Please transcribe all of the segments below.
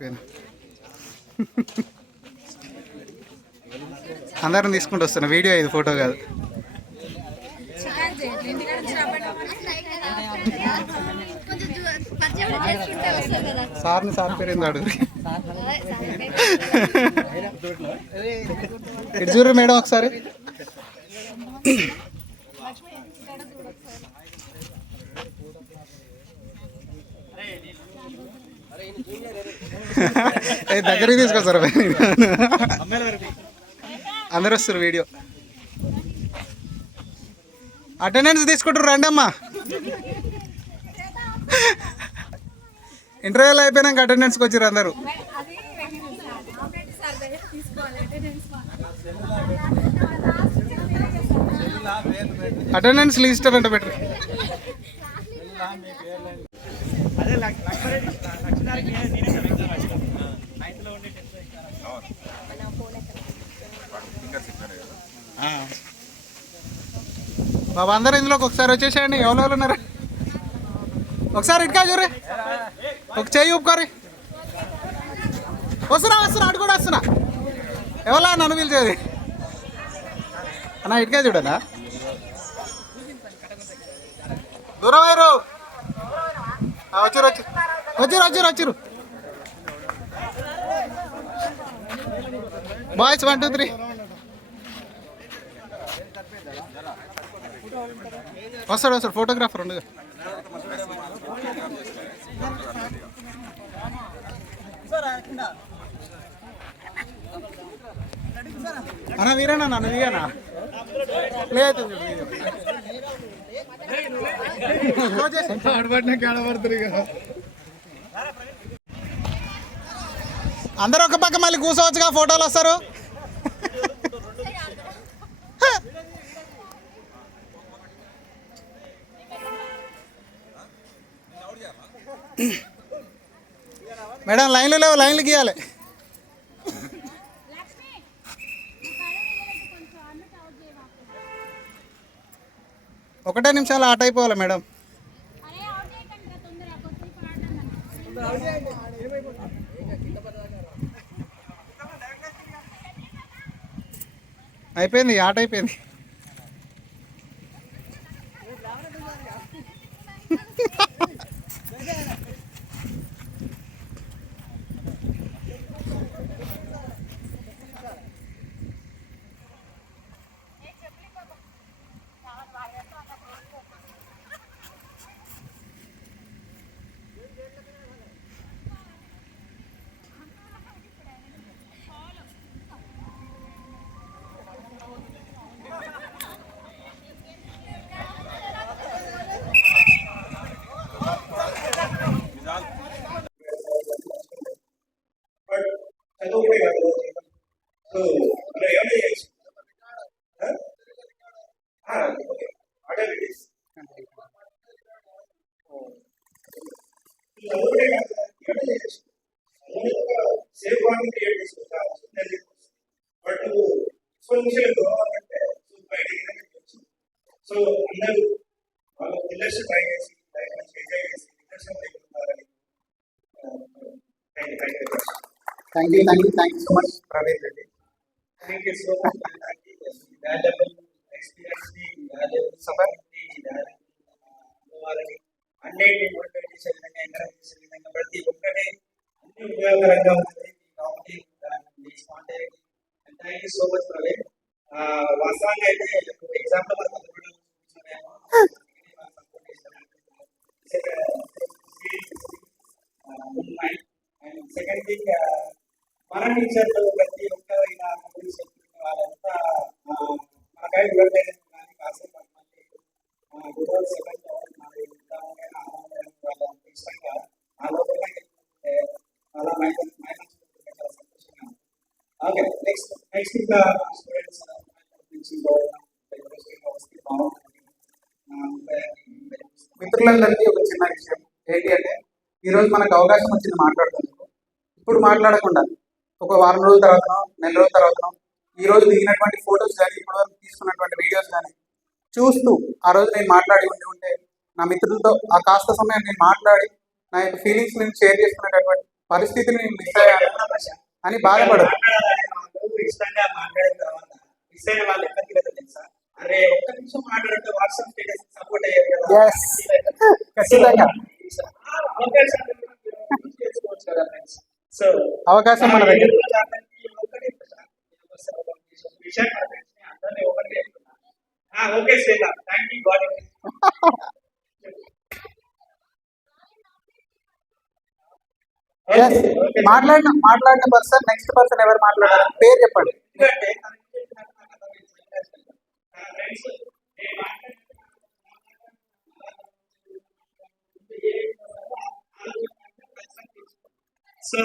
అయిపోయింది. అందరం తీసుకుంటూ వస్తున్నా, వీడియో ఇది, ఫోటో కాదు. సార్ పేరు ఏంది అడుగు. ఇటు చూడు మేడం ఒకసారి. దగ్గరికి తీసుకొస్తారు, అందరు వస్తారు. వీడియో అటెండెన్స్ తీసుకుంటారు, రండి అమ్మా. ఇంటర్వ్యూలు అయిపోయినాక అటెండెన్స్కి వచ్చారు అందరూ. అటెండెన్స్ లిస్ట్ అంటే బెటర్. బాబా అందరూ ఇందులోకి ఒకసారి వచ్చేసేయండి. ఎవరెవరు ఉన్నారు ఒకసారి ఇటుకా చూరే, ఒక చెయ్యి ఊపుకోరి. వస్తున్నా అటు కూడా వస్తున్నా. ఎవరా నన్ను పిలిచేది అన్నా? ఇటుకా చూడనా, దూరం అయ్యారు. వచ్చారు బాయ్స్ 1 2 3. వస్తాడు ఫోటోగ్రాఫర్ ఉండగా. అన్నా వీరన్నా, నన్ను దిగానా లేదు. అందరూ ఒక పక్క మళ్ళీ కూర్చోవచ్చుగా, ఫోటోలు వస్తారు. మేడం లైన్లు లేవు, లైన్లు గీయాలి. ఒకటే నిమిషాలు ఆట అయిపోవాలి మేడం. అయిపోయింది, ఆట అయిపోయింది. సో అందరూ వాళ్ళ పిల్లర్స్ ట్రై చేసి ఎంజాయ్ చేసి thank you so much Praveen Reddy. Thank you so much. Valuable experience ని, వాల్యుబుల్ సపోర్ట్ ని, వాళ్ళని అన్నిటిని మోటివేట్ చేసే విధంగా, ఎంకరేజ్ చేసే విధంగా ప్రతి ఒక్కటి అన్ని ఉపయోగకరంగా ఉంటుంది కాబట్టి spontaneity. Thank you so much Praveen. వాస్తవంగా అయితే ఎగ్జాంపుల్ మనం సెకండ్ థింగ్, మన టీచర్లు ప్రతి ఒక్కరైనా వాళ్ళంతా మన గైడ్ ఇవ్వలేదు కానీ కాసేపు సెకండ్ వాళ్ళ ఇష్టంగా ఆ లోపల అలా మైనస్ చాలా సంతోషంగా. ఓకే, నెక్స్ట్ ఇంకా స్టూడెంట్స్ మిత్రులందరికీ ఒక చిన్న విషయం ఏంటి అంటే, ఈరోజు మనకు అవకాశం వచ్చింది మాట్లాడుతున్నాం. ఇప్పుడు మాట్లాడకుండా ఒక వారం రోజుల తర్వాతనో, నెల రోజుల తర్వాతనో, ఈ రోజు దిగినటువంటి ఫొటోస్ కానీ, ఇప్పటివరకు తీసుకున్నటువంటి వీడియోస్ కానీ చూస్తూ ఆ రోజు నేను మాట్లాడి ఉంటే నా మిత్రులతో ఆ కాస్త సమయం నేను మాట్లాడి నా యొక్క ఫీలింగ్స్ నేను షేర్ చేసుకునేటటువంటి పరిస్థితిని మిస్ అయ్యాను అని బాధపడదు. ఇష్టంగా మాట్లాడిన తర్వాత మిస్ అయిన వాళ్ళు ఎక్కడికి వెళ్తారు తెలుసా? అరే ఒక్క నిమిషం మాట్లాడితే వాట్సాప్ స్టేటస్ సపోర్ట్ అయ్యారు కదా. Yes. ఖచ్చితంగా సో అవకాశం మన దగ్గర. Okay Shweta, thank you God. Yes. మాట్లాడిన పర్సన్ నెక్స్ట్ పర్సన్ ఎవరు మాట్లాడారు పేరు చెప్పండి. సో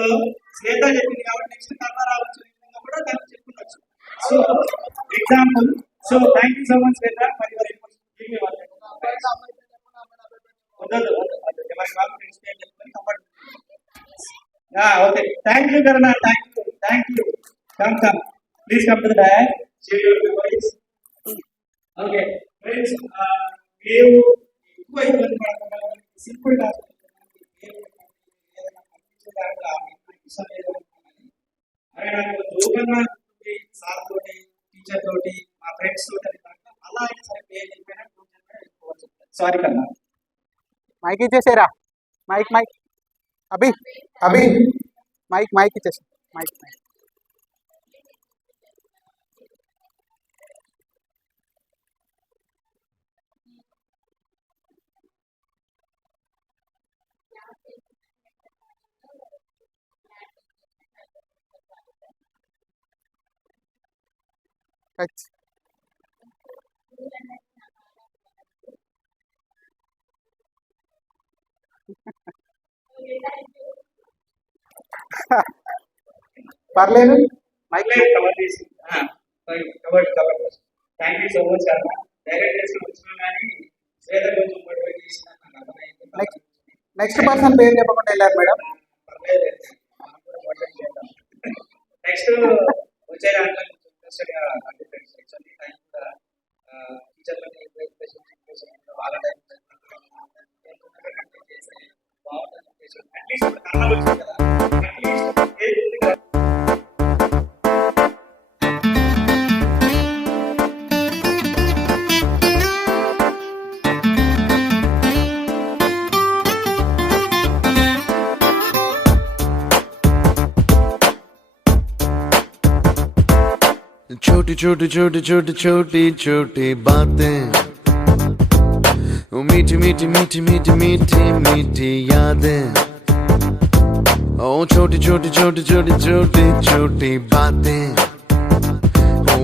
శ్వేత చెప్పింది కాబట్టి నెక్స్ట్ కర్మ రావచ్చు కూడా దాన్ని చెప్పుకోవచ్చు. So example. So thank you so much Shweta for your information. Okay, thank you Karuna, thank you. Come please come to the back. Okay friends, మీరు ఎక్కువ ఇబ్బంది పడకుండా సింపుల్ గా సార్ తోటి టీచర్ తోటి మా ఫ్రెండ్స్ తోటి అలా అయినా సరే పేరు చెప్పినా సారీ కన్నా. మైక్ ఇచ్చేసేరా. మైక్ అభి మైక్ ఇచ్చేసి మైక్. పర్లేదు మైక్ కవర్ చేసి cover. Thank you so much అన్న. డైరెక్ట్ చేసి వచ్చినా కానీ శ్వేత కొంచెం మోటివేట్ చేసిన నెక్స్ట్ పర్సన్ పేరు చెప్పకుండా వెళ్ళారు మేడం. నెక్స్ట్ వచ్చే దాంట్లో ఇంట్రెస్ట్గా వాళ్ళ छोटी छोटी छोटी छोटी छोटी छोटी बातें, मीठी मीठी मीठी मीठी मीठी मीठी यादें. ओ छोटी छोटी छोटी छोटी छोटी छोटी बातें, ओ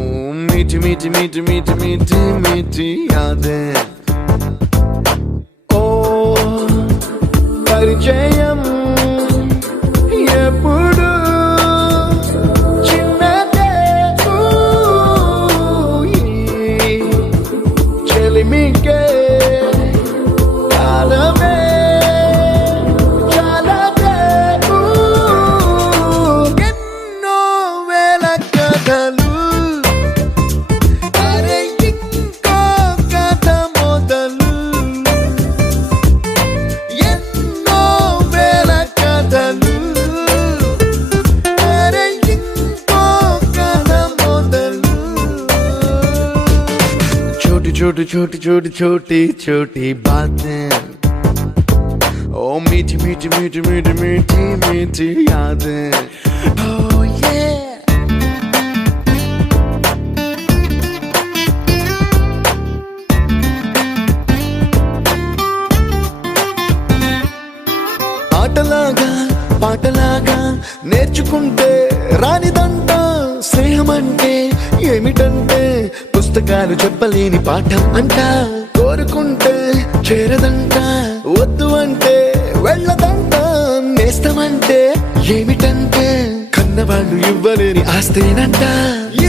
मीठी मीठी मीठी मीठी मीठी मीठी यादें. ओ परिचयम ఎప్పుడు చిన్నదే చెలిమికే కాలమే చాలదే ఎన్నో వేల కథలు అరే ఇంకో కథ మొదలు ఎన్నో వేల కథలు అరే ఇంకో కథ మొదలు. छोटी छोटी छोटी छोटी छोटी छोटी बातें, ओ मीठी मीठी मीठी मीठी मीठी मीठी यादें. Oh yeah. ఆటలాగా పాటలాగా నేర్చుకుంటే రానిదంట స్నేహం అంటే ఏమిటంటే పుస్తకాలు చెప్పలేని పాఠం అంట. కోరుకుంటే చేరదంట, వద్దు అంటే వెళ్ళదంట. నేస్తమంటే ఏమిటంటే కన్నవాళ్ళు ఇవ్వలేని ఆస్తేనంట.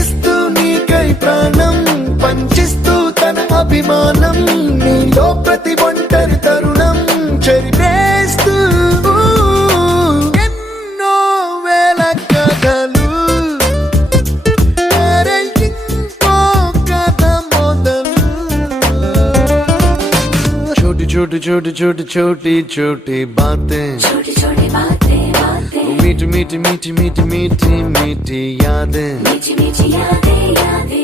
ఇస్తూ నీకై ప్రాణం పంచిస్తూ తన అభిమానం, నీలో ప్రతి ఒంటరి తరుణం చెరిపేస్తూ ఎన్నో వేల కథలు అరే ఇంకో కథ మొదలు. छोटी छोटी छोटी छोटी छोटी छोटी बातें, छोटी छोटी बातें बातें, मीठी मीठी मीठी मीठी मीठी मीठी यादें मीठी मीठी यादें यादें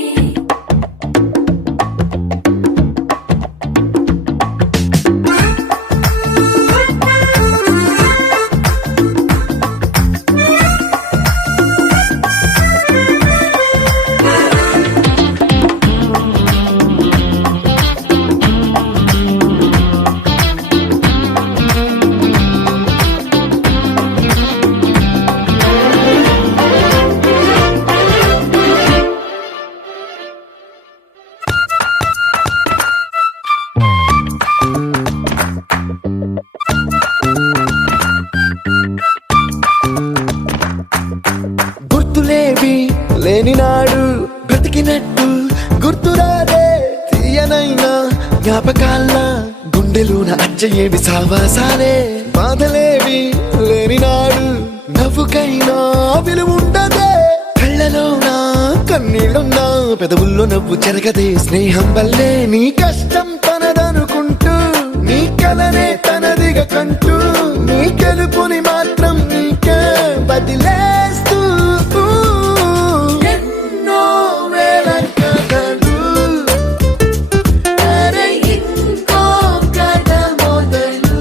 గుర్తులేవి లేని నాడు బ్రతికినట్టు గుర్తురాదే తీయనైనా జ్ఞాపకాల గుండెలోన అచ్చయేవి సావాసాలే బాధలేవి లేని నాడు నవ్వుకైనా విలువుండదే కళ్ళలోన కన్నీళ్ళున్నా పెదవుల్లో నవ్వు చెరగదే స్నేహం వల్లే నీ కష్టం తనదనుకుంటూ నీ కలనే తనదిగా కంటూ నీ గెలుపుని మాత్రం నీకే బదిలేస్తూ ఎన్నో వేల కథలు అరే ఇంకో కథ మొదలు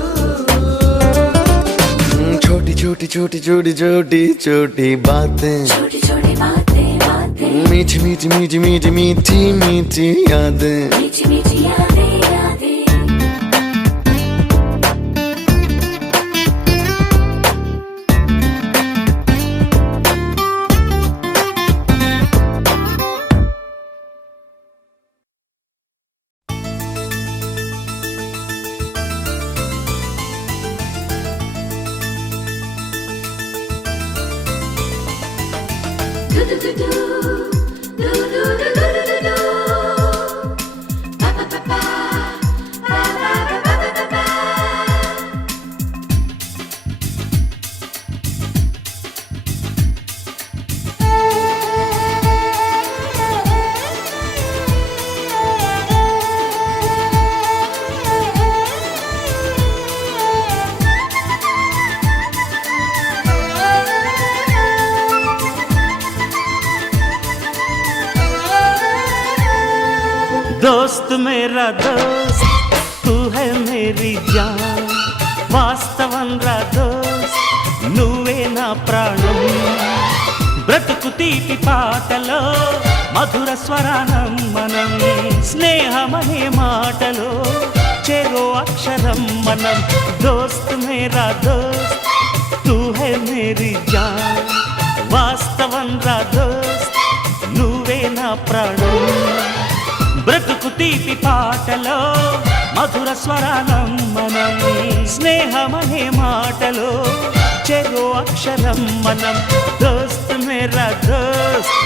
छोटी छोटी छोटी छोटी छोटी छोटी बातें छोटी छोटी बातें बातें मीठी मीठी मीठी मीठी मीठी मीठी यादें मीठी मीठी यादें यादें do do do do do do do do do do pa pa pa pa pa pa pa pa pa दोस्त मेरा दोस्त तू है मेरी जान వాస్తవం రా దోస్త్ నువ్వే నా ప్రాణం బ్రతుకు తీపి పాటలో మధుర స్వరానం మనం స్నేహమనే మాటలో చెరో అక్షరం మనం దోస్త్ మేరా దోస్త్ తూ హై మేరీ జాన్ వాస్తవం రా దోస్త్ నువ్వే నా ప్రాణం బ్రతుకు తీపి పాటలో మధుర స్వరానం మనం స్నేహమనే మాటలో చెరో అక్షరం మనం దోస్త్ మేరా దోస్త్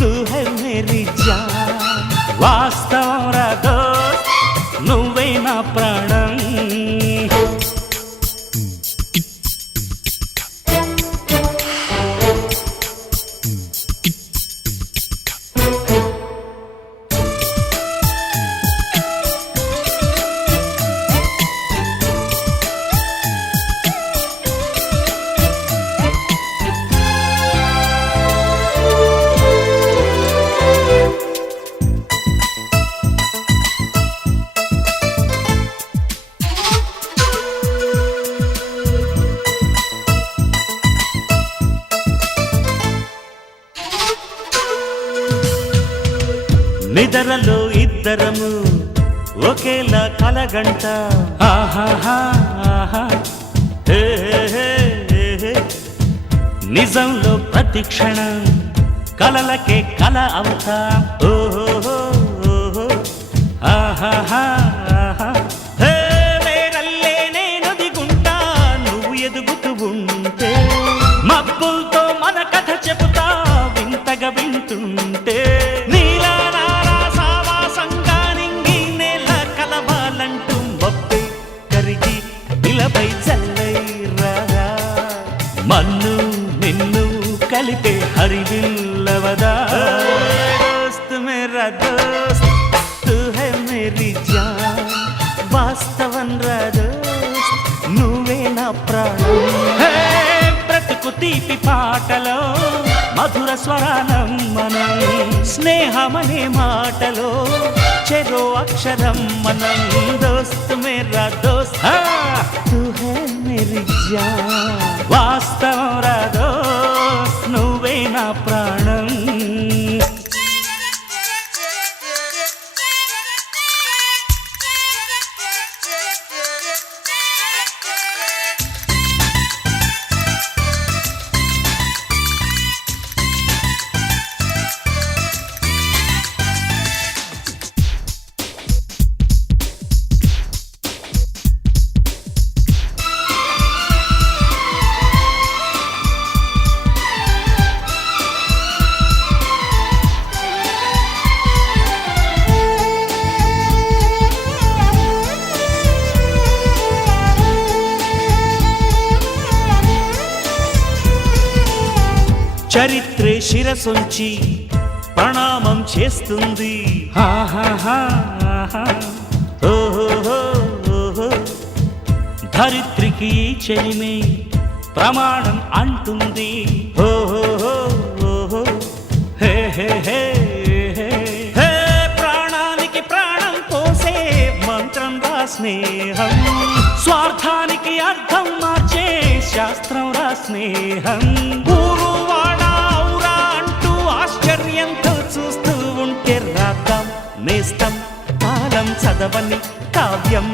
తూ హై మేరీ జాన్ వాస్తవం రా దోస్త్ నువ్వే నా ప్రాణం నిద్రలో ఇద్దరము ఒకేలా కలగంట ఆహాహా ఆహా హే హే హే నిజంలో ప్రతి క్షణం కలలకే కల అవుతా ఓహో ఆహాహా ఆహా హే నేనల్లే నేను దిగుంటా నువ్వు ఎదుగుతూ ఉంటే మబ్బులతో మన కథ చెబుతా వింతగా వింటుంటే నీలా నాలా సావాసంగా నింగి నేల కలవాలంటూ మబ్బే కరిగి ఇలపై చల్లై రాగా మన్ను నిన్ను కలిపే హరివిల్లవదా దోస్త్ మేరా దోస్త్ తూ హై మేరీ జాన్ వాస్తవం రా దోస్త్ నువ్వే నా ప్రాణం హే బ్రతుకు బ్రతుకు తీపి పాటలో మధుర స్వరానం మనం స్నేహమనే మాటలో చెరో అక్షరం మనం దోస్త్ మేరా దోస్త్ తూ హై మేరీ జాన్ వాస్తవం రా దోస్త్ నువ్వే నా ప్రాణం చరిత్రే శిరసొంచి ప్రణామం చేస్తుంది ఓహో ధరిత్రికి చెలిమే ప్రమాణం అంటుంది ఓహో హే హే హే హే ప్రాణానికి ప్రాణం పోసే మంత్రం రా స్నేహం స్వార్థానికి అర్థం మార్చే శాస్త్రం రా స్నేహం ఆశ్చర్యంతో చూస్తూ ఉంటే రాద్దాం నేస్తం కాలం చదవని కావ్యం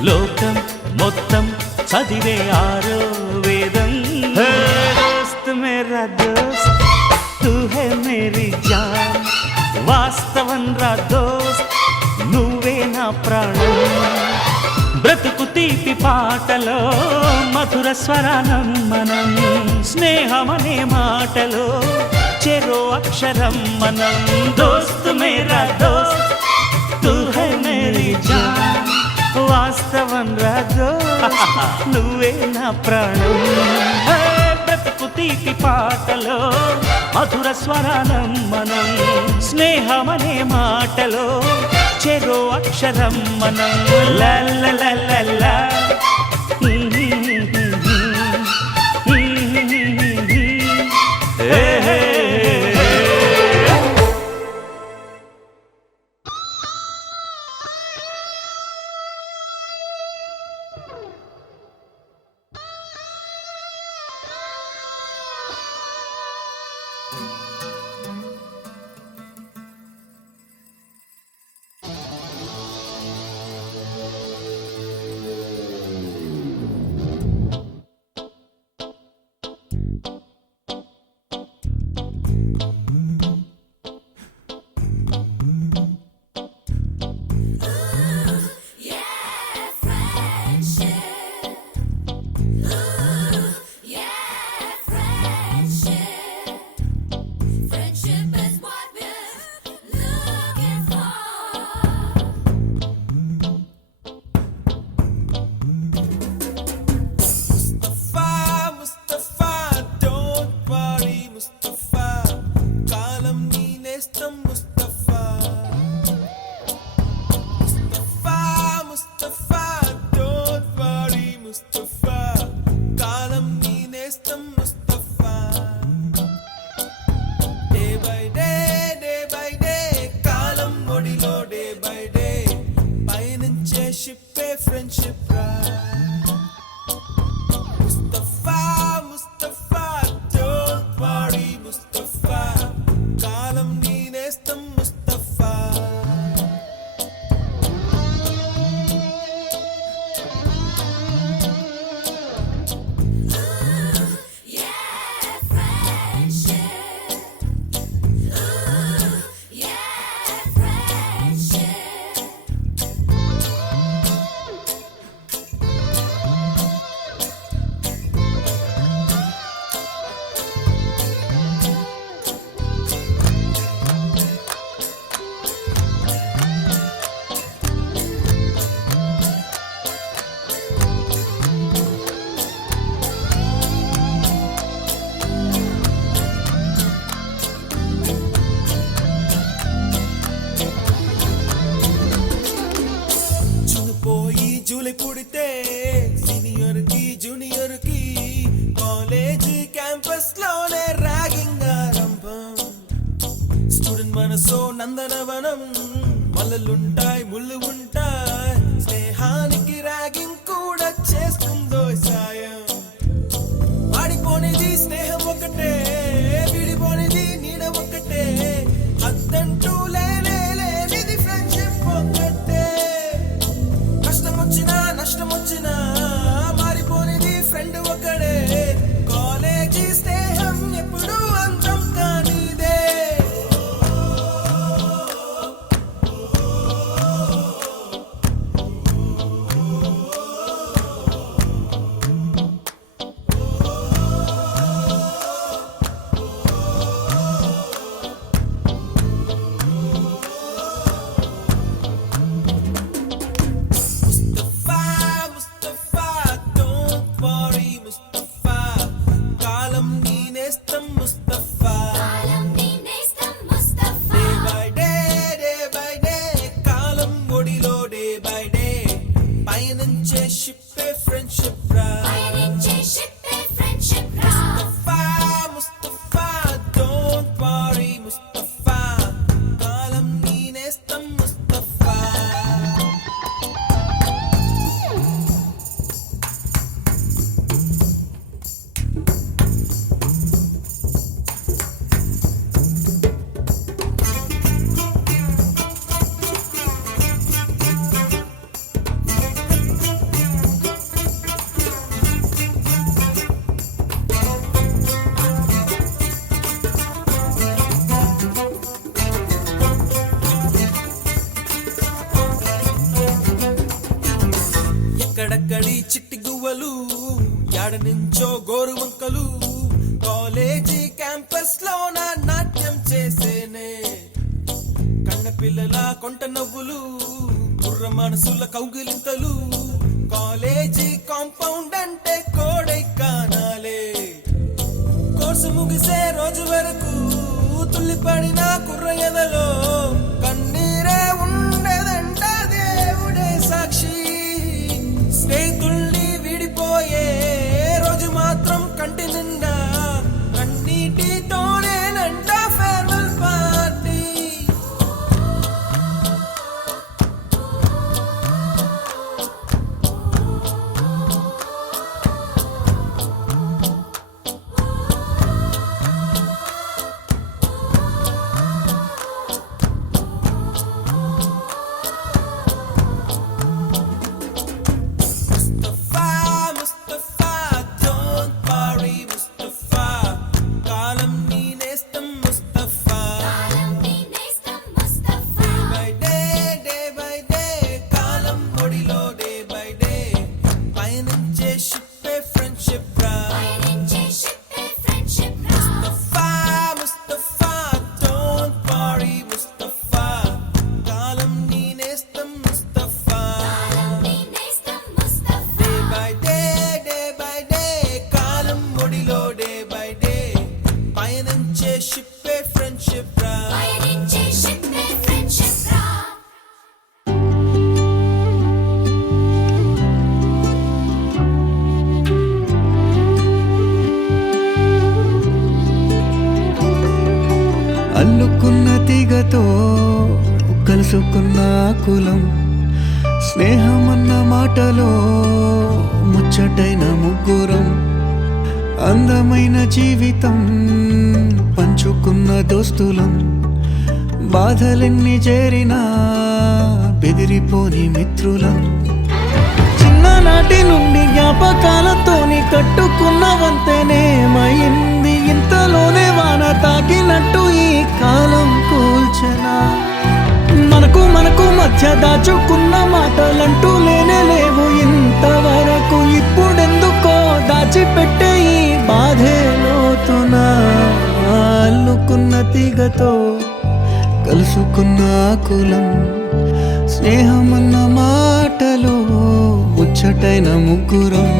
లోకం మొత్తం చదివే ఆరో వేదం దోస్త్ మేరా దోస్త్ తూ హై మేరీ జాన్ వాస్తవం రా దోస్త్ నువ్వే నా ప్రాణం బ్రతుకు తీపి పాటలో మధుర స్వరానం మనం స్నేహమనే మాటలో చెరో అక్షరం మనం దోస్త్ మేరా దోస్త్ తూ హై మేరీ జాన్ వాస్తవం రా దోస్త్ నువ్వే నా ప్రాణం బ్రతుకు తీపి పాటలో మధుర స్వరానం మనం స్నేహమనే మాటలో చెరో అక్షరం మనం లా లా లా లా లా ఆశలుంటాయి ముళ్ళు ఉంటాయి స్నేహానికి ర్యాగింగ్ కూడా చేస్తుందో సాయం వాడిపోనిది స్నేహం ఒకటే విడిపోనిది నీడ ఒకటే అద్దంటూ లేనిది ఫ్రెండ్షిప్ ఒకటే కష్టం వచ్చినా నష్టం వచ్చినా మారిపోనిది ఫ్రెండ్ ఒకడే కాలేజీ స్నేహం ఎప్పుడు అంతం కానిదే ముస్తఫా don't worry ముస్తఫా కాలం నీ నేస్తం ముస్తఫా డే బై డే కాలం ఒడిలో డే బై డే పయనించే షిప్పే ఫ్రెండ్షిప్ రా ముస్తఫా don't worry ముస్తఫా కాలం నీ నేస్తం ముస్తఫా ఎక్కడక్కడి చిట్టి గువ్వలు యాడ నుంచో గోరు వంకలు కాలేజీ క్యాంపస్ లో నా నాట్యం చేసేనే కన్న పిల్లల కొంట నవ్వులు కుర్ర మనసుల కౌగిలింతలు కాలేజీ కాంపౌండ్ అంటే కోడై కానాలే కోర్సు ముగిసే రోజు వరకు తుల్లిపడిన కుర్ర ఎదలో కన్నీరే ఉండేదంట దేవుడే సాక్షి స్నేహితుల్ని విడిపోయే రోజు మాత్రం కంటి నిండా కన్నీటితోనేనంట farewell party Mustafa don't worry Mustafa కాలం నీ నేస్తం ముస్తఫా డే బై డే కాలం ఒడిలో డే బై డే పయనించే షిప్పే ఫ్రెండ్షిప్ రా ముస్తఫా don't worry ముస్తఫా కాలం నీ నేస్తం ముస్తఫా డే బై డే కాలం ఒడిలో డే బై డే పయనించే షిప్పే ఫ్రెండ్షిప్ రా అల్లుకున్న తీగతో కలుసుకున్న కులం స్నేహమన్న మాటలో ముచ్చటైన ముగ్గురం అందమైన జీవితం పంచుకున్న దోస్తులం బాధలెన్ని చేరినా బెదిరిపోని మిత్రులం చిన్ననాటి నుండి జ్ఞాపకాలతోని కట్టుకున్న వంతెనేమైంది ఇంతలోనే వాన తాకినట్టు ఈ కాలం కూల్చనా మనకు మధ్య దాచుకున్న మాటలంటూ లేవు ఇంతవరకు ఇప్పుడెందుకో దాచిపెట్టే ఈ బాధే లోతున అల్లుకున్న తీగతో కలుసుకున్న కులం స్నేహమన్న మాటలో ముచ్చటైన ముగ్గురం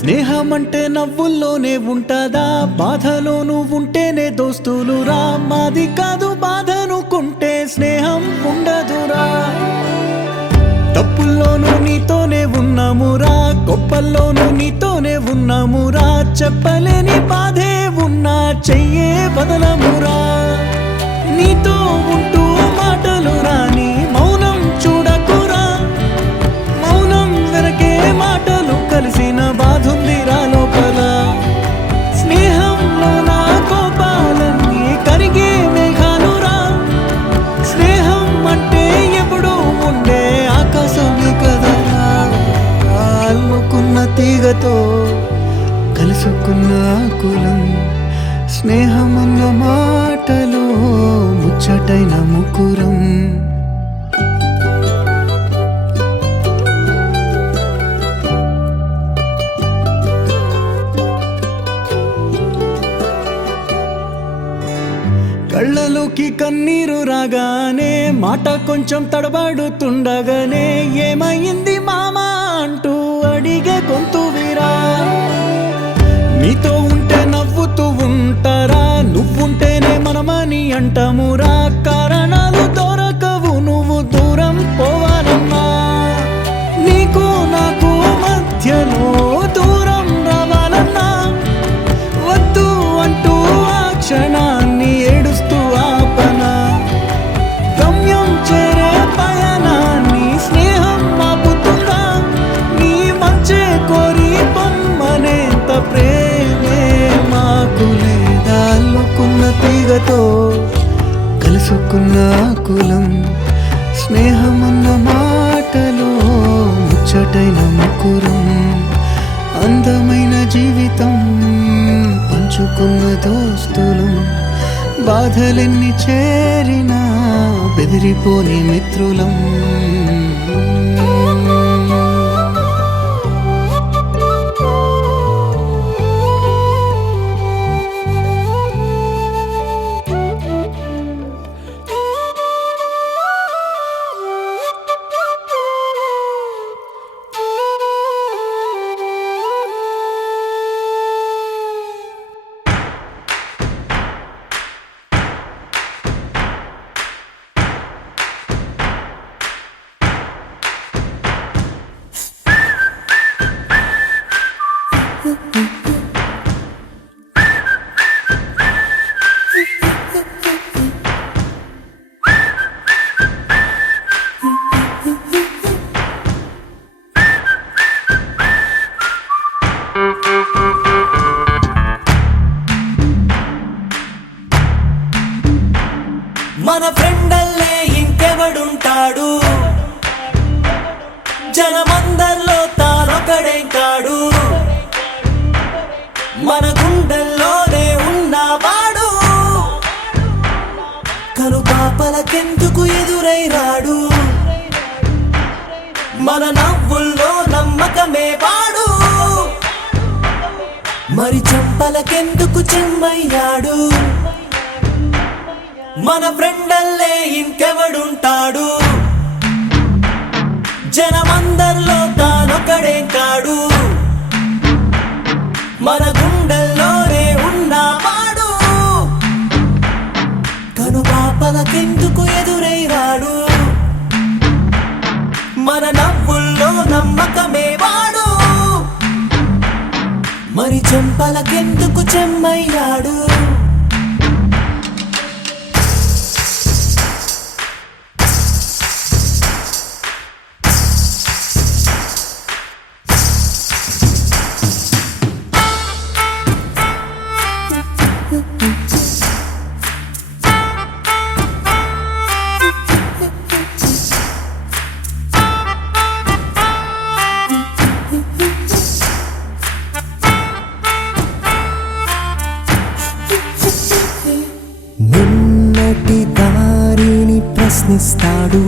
స్నేహమంటే నవ్వుల్లోనే ఉంటదా, బాధలోనూ ఉంటేనే దోస్తులురా. మాది కాదు బాధనుకుంటే స్నేహం ఉండదురా. తప్పుల్లోనూ నీతోనే ఉన్నామురా, గొప్పల్లోనూ నీతోనే ఉన్నామురా. చెప్పలేని బాధే ఉన్నా చెయ్యే బదలమురా. నీతో ఉంటూ మాటలు రాని మౌనం చూడకురా. మౌనం వెనకే మాటలు కలిసిన బాధుందిరా లోపల. స్నేహంలో నా కోపాలన్నీ కరిగే మేఘాలురా. స్నేహం అంటే ఎప్పుడూ ఉండే ఆకాశమే కదరా. అల్లుకున్న తీగతో కలుసుకున్న కులం. స్నేహమన్న మాటలో ముచ్చటైన ముకురం. కళ్ళలోకి కన్నీరు రాగానే మాట కొంచెం తడబడుతుండగానే ఏమైంది మామా అంటూ అడిగే గొంతు వీరా. నీతో ఉంటే నవ్వుతూ ఉంటారా, నువ్వుంటేనే మనమని అంటామురా. కారణాలు దొరకవు నువ్వు దూరం పోవాలన్నా. నీకు నాకు మధ్యలో దూరం రావాలన్నా. వద్దు అంటూ ఆ క్షణాన్ని ఏడుస్తూ ఆపనా. గమ్యం చేరే పయనాన్ని స్నేహం ఆపుతుందా. నీ మంచే కోరి పొమ్మనేంత ప్రేమే మాకు లేదా. అల్లుకున్న తీగతో కలుసుకున్న కులం. స్నేహమన్న మాటలో ముచ్చటైన ముకురం. అందమైన జీవితం పంచుకున్న దోస్తులం. బాధలెన్ని చేరినా బెదిరిపోని మిత్రులం. మన ఫ్రెండల్లే ఇంకెవడుంటాడు, జనమందరిలో తానొకడే కాడు. మన గుండెల్లోనే ఉన్నవాడు, కనుపాపలకెందుకు ఎదురై రాడు. మన నవ్వుల్లో నమ్మకమే వాడు, మరి చెంపలకెందుకు చెమ్మయ్యాడు. మన ఫ్రెండల్లే ఇంకెవడుంటాడు, జనమందరిలో తానొకడే కాడు. మన గుండెల్లోనే ఉన్నవాడు, కనుపాపలకెందుకు ఎదురై రాడు. మన నవ్వుల్లో నమ్మకమే వాడు, మరి చెంపలకెందుకు చెమ్మయ్యాడు. నిన్నటి దారిని ప్రశ్నిస్తాడు,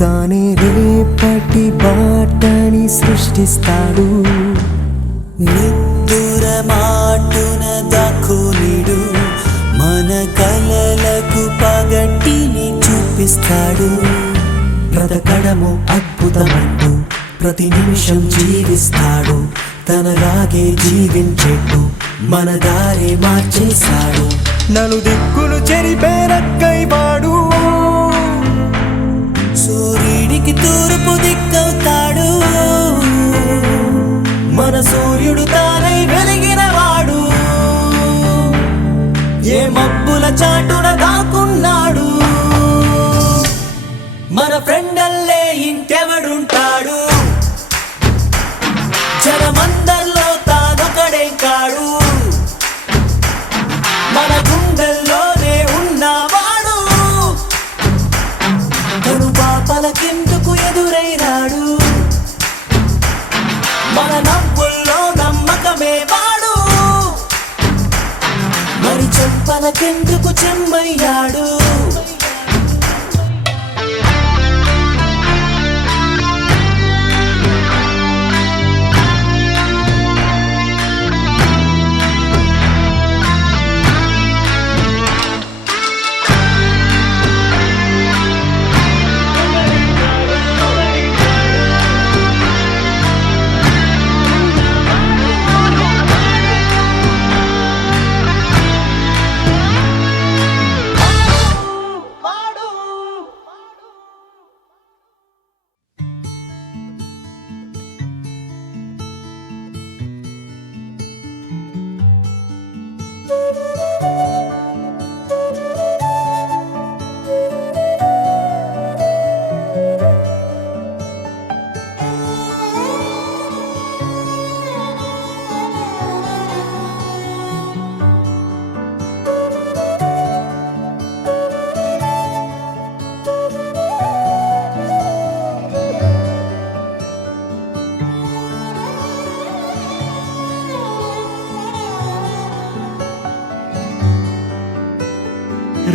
తానే రేపటి బాటని సృష్టిస్తాడు. నిద్దుర మాటున దాక్కునిడు, మన కలలకు పగటిని చూపిస్తాడు. బ్రతకడము అద్భుతమంటూ ప్రతి నిమిషం జీవిస్తాడు. తనలాగే జీవించేట్టు మన దారే మార్చేశాడు. నలు దిక్కులు చెరిపేరక్కై వాడు, సూర్యుడికి తూర్పు దిక్కవుతాడు, మన సూర్యుడు తానై వెలిగిన వాడు. ఏ మబ్బుల చాటున దాక్కున్నాడు, మన ఫ్రెండల్లే ఇంకెవడుంటాడు. జనమందరిలో తానొకడే కాడు, మన గుండెల్లోనే ఉన్నవాడు. తను పాపలకెందుకు ఎదురైనాడు, మన నవ్వుల్లో నమ్మకమే వాడు. మరి చెంపలకెందుకు చెమ్మయ్యాడు.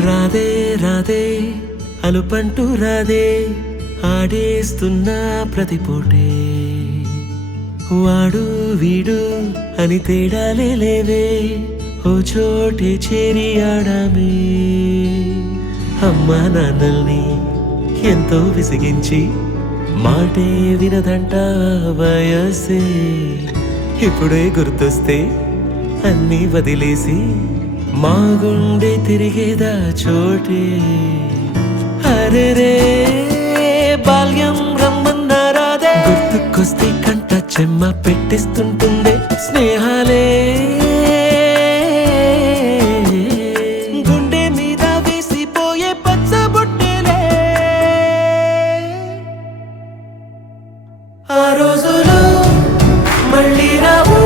రాధే రాధే అలుపంటూ రాధే, ఆడేస్తున్నా ప్రతిపోటే. వాడు వీడు అని తేడాలే లేవే, ఓ చోటే చేరి ఆడామే. అమ్మా నాన్నల్ని ఎంతో విసిగించి మాటే వినదంట వయసే. ఇప్పుడే గుర్తొస్తే అన్నీ వదిలేసి మా గుండె తిరిగేదా చోటే. అరే రే బాల్యం రమ్మన్నారాదే, గుర్తుకొస్తే కంట చెమ్మ పెట్టిస్తుంటుందే స్నేహాలే. గుండె మీద వేసిపోయే పచ్చబొట్టేలే. ఆ రోజులు మళ్ళీ రావు,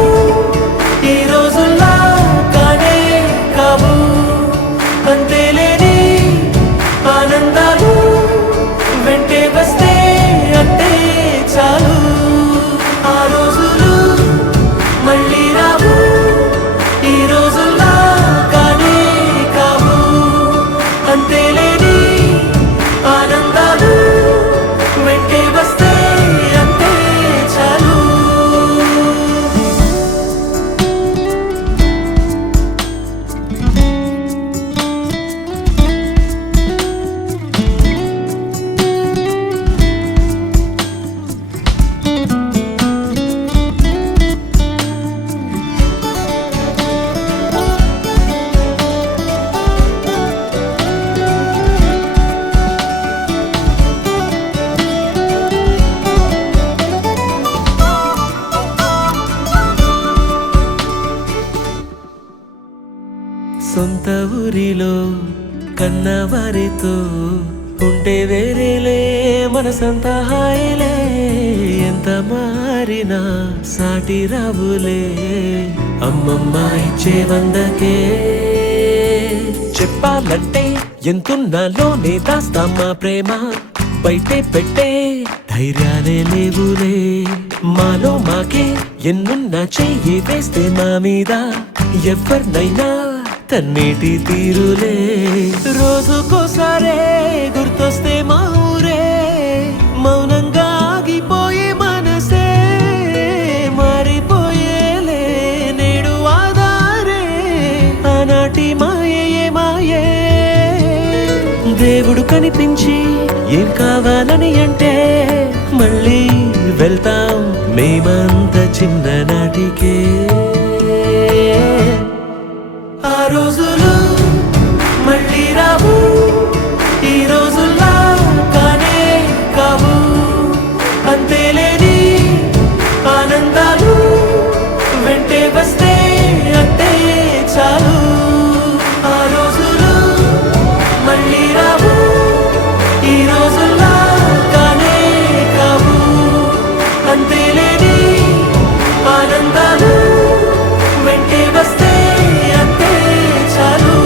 ఈ రోజుల్లా కానే కావు. అంతేలేని ఆనందాలు వెంటే వస్తే అంతే చాలు. ఆ రోజులు మళ్ళీ రావు, ఈ రోజుల్లా కానే కావు. అంతేలేని ఆనందాలు వెంటే వస్తే అంతే చాలు. సొంత ఊరిలో కన్నవారితో ఉంటే వేరేలే మనసంత హాయిలే. ఎంత మారినా సాటి రావులే, అమ్మమ్మ ఇచ్చే వందకే. చెప్పాలంటే ఎంతున్నాలోనే దాస్తామా ప్రేమ, బయటే పెట్టే ధైర్యాలే లేవులే. మాలో మాకే ఎన్నున్నా చెయ్యి వేస్తే మా మీద ఎవరినైనా తన్నేటి తీరులే. రోజుకోసారే గుర్తొస్తే మా ఊరే, మౌనంగా ఆగిపోయే మనసే మారిపోయేలే నేడు ఆధారే. ఆనాటి మాయే మాయే, దేవుడు కనిపించి ఏం కావాలని అంటే మళ్ళీ వెళ్తాం మేమంత చిన్ననాటికే ఆ రోజులు మళ్ళీ రావు ఈ రోజుల్లా కానే కావు అంతేలేని ఆనందాలు వెంటే వస్తే అంతే చాలు ఆ రోజులు మళ్ళీ రావు ఈ రోజుల్లా కానే కావు అంతేలేని ఆనందాలు వెంటే వస్తే అంతే చాలు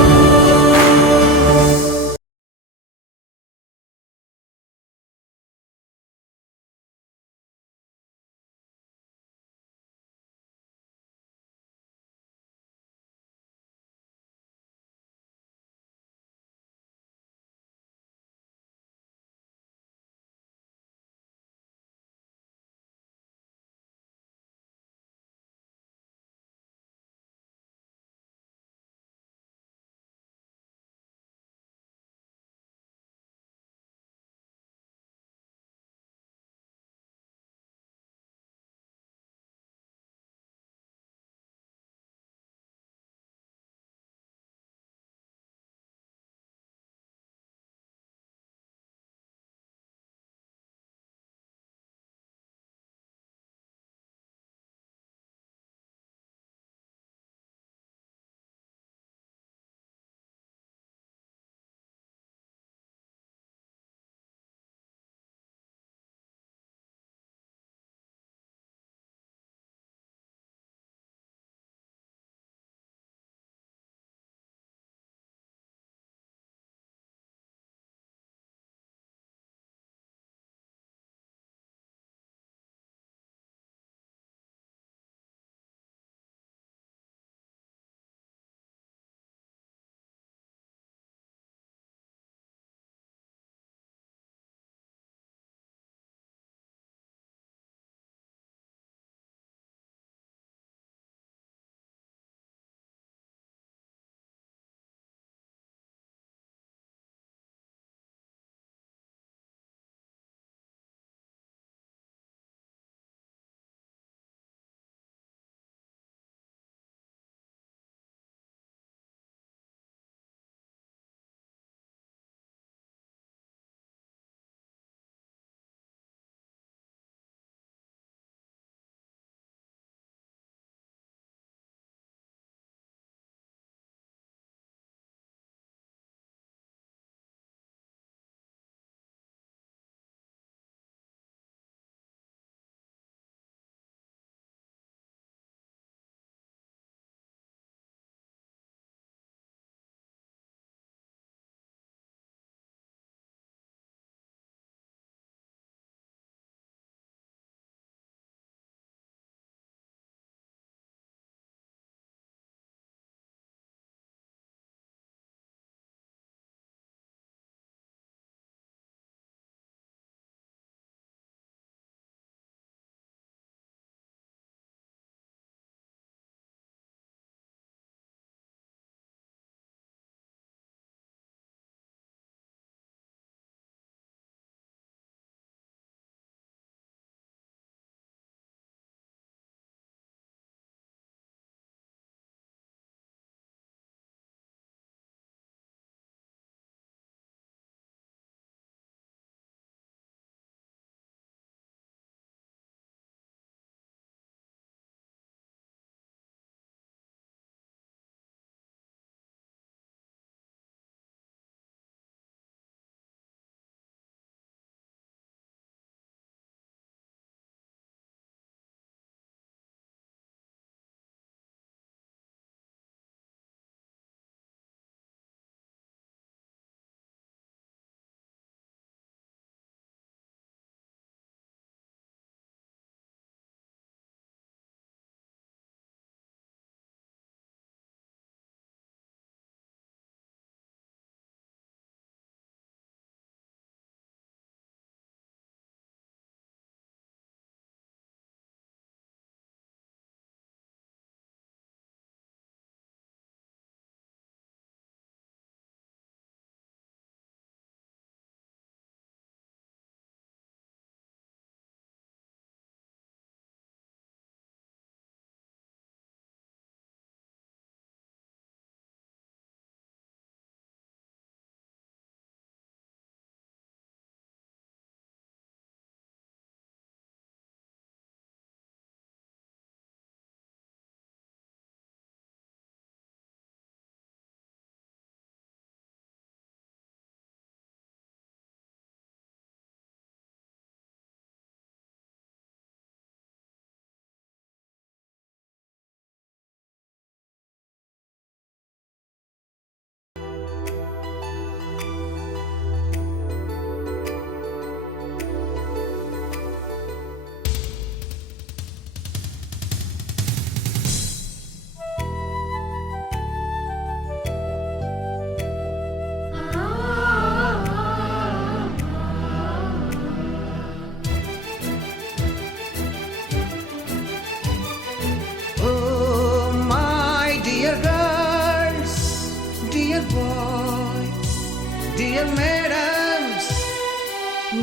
డియర్ మేడమ్స్,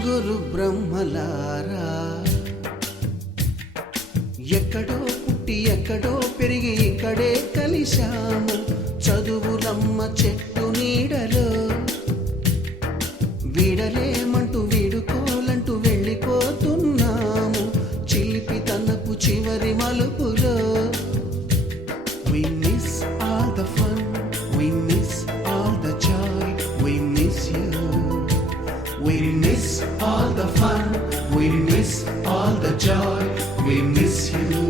గురు బ్రహ్మలారా, ఎక్కడో పుట్టి ఎక్కడో పెరిగి ఇక్కడే కలిశాము చదువులమ్మ చెట్టు నీడలో. వీడలేమంటూ వీడుకోలంటూ వెళ్ళిపోతున్నాము చిలిపి తనపు చివరి మలుపులో. We miss all the fun, we miss all the joy, we miss you. We miss all the fun, we miss all the joy, we miss you.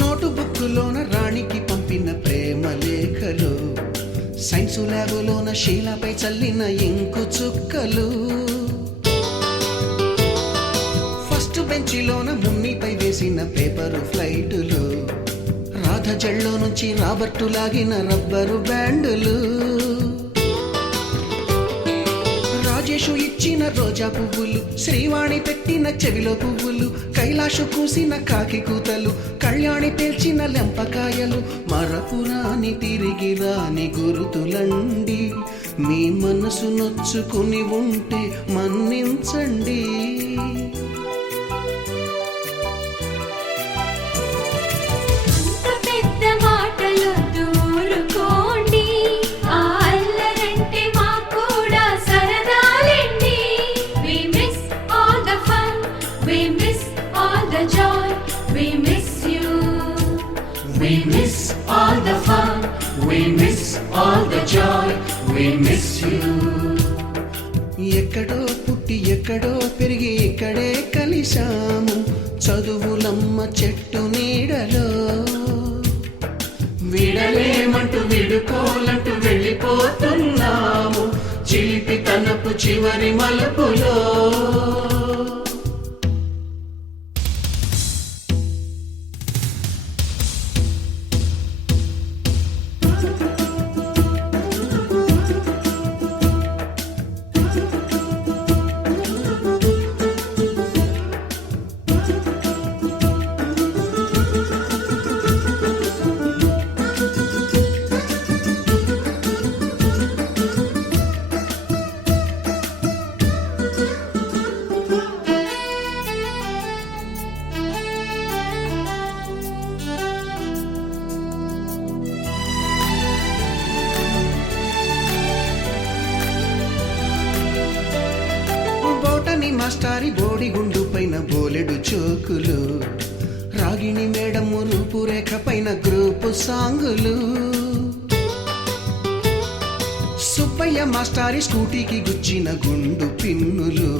నోటుబుక్కులోన రాణికి పంపిన ప్రేమ లేఖలు, సైన్సు ల్యాబులోన శీలపై చల్లిన ఇంకు చుక్కలు, ఫస్ట్ బెంచిలోన మున్నిపై వేసిన పేపరు ఫ్లైటులు, రాధ జల్లో నుంచి రాబర్టు లాగిన rubber బ్యాండులు, Rajesh ఇచ్చిన రోజా పువ్వులు, శ్రీవాణి పెట్టిన చెవిలో పువ్వులు, కైలాషు కూసిన కాకి కూతలు, కళ్యాణి పేల్చిన లెంపకాయలు, మరపురాని తిరిగి రాని గురుతులండి. మీ మనసు నొచ్చుకుని ఉంటే మన్నించండి. అంత పెద్ద మాటలు దూరుకోండి, ఆ అల్లరంటే మాకు కూడా సరదాలండి. We miss all the fun, we miss all the joy, we miss you. We miss all the fun, we miss all the joy, we miss you. ఎక్కడో పుట్టి ఎక్కడో పెరిగి ఇక్కడే కలిశాము చదువులమ్మ చెట్టు నీడలో. వీడలేమంటూ వీడుకోలంటూ వెళ్ళిపోతున్నాము చిలిపి తనపు చివరి మలుపులో. బోటని మాస్టారి బోడిగుండు పైన బోలెడు చోకులు, రాగిణి మేడము రూపురేఖ పైన గ్రూపు సాంగులు, సుబ్బయ్య మాస్టారి స్కూటీకి గుచ్చిన గుండు పిన్నులు,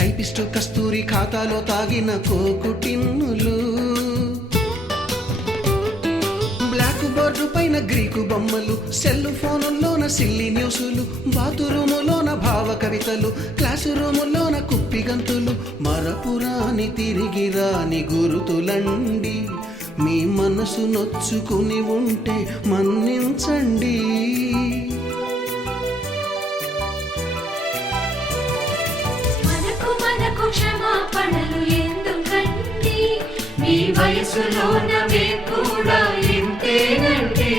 టైపిస్టు కస్తూరి ఖాతాలో తాగిన కోకు టిన్నులు, బ్లాక్ బోర్డు పైన గ్రీకు బొమ్మలు, సెల్ ఫోనుల్లోన సిల్లి న్యూసులు, బాతురూములోన భావ కవితలు, క్లాసు రూములోన కుప్పి గంతులు, మరపురాని తిరిగి రాని గురుతులండి. మీ మనసు నొచ్చుకుని ఉంటే మన్నించండి. మనకు క్షమాపణలు ఎందుకండి, మీ వయసులోన మేము కూడా ఇంతేనండి.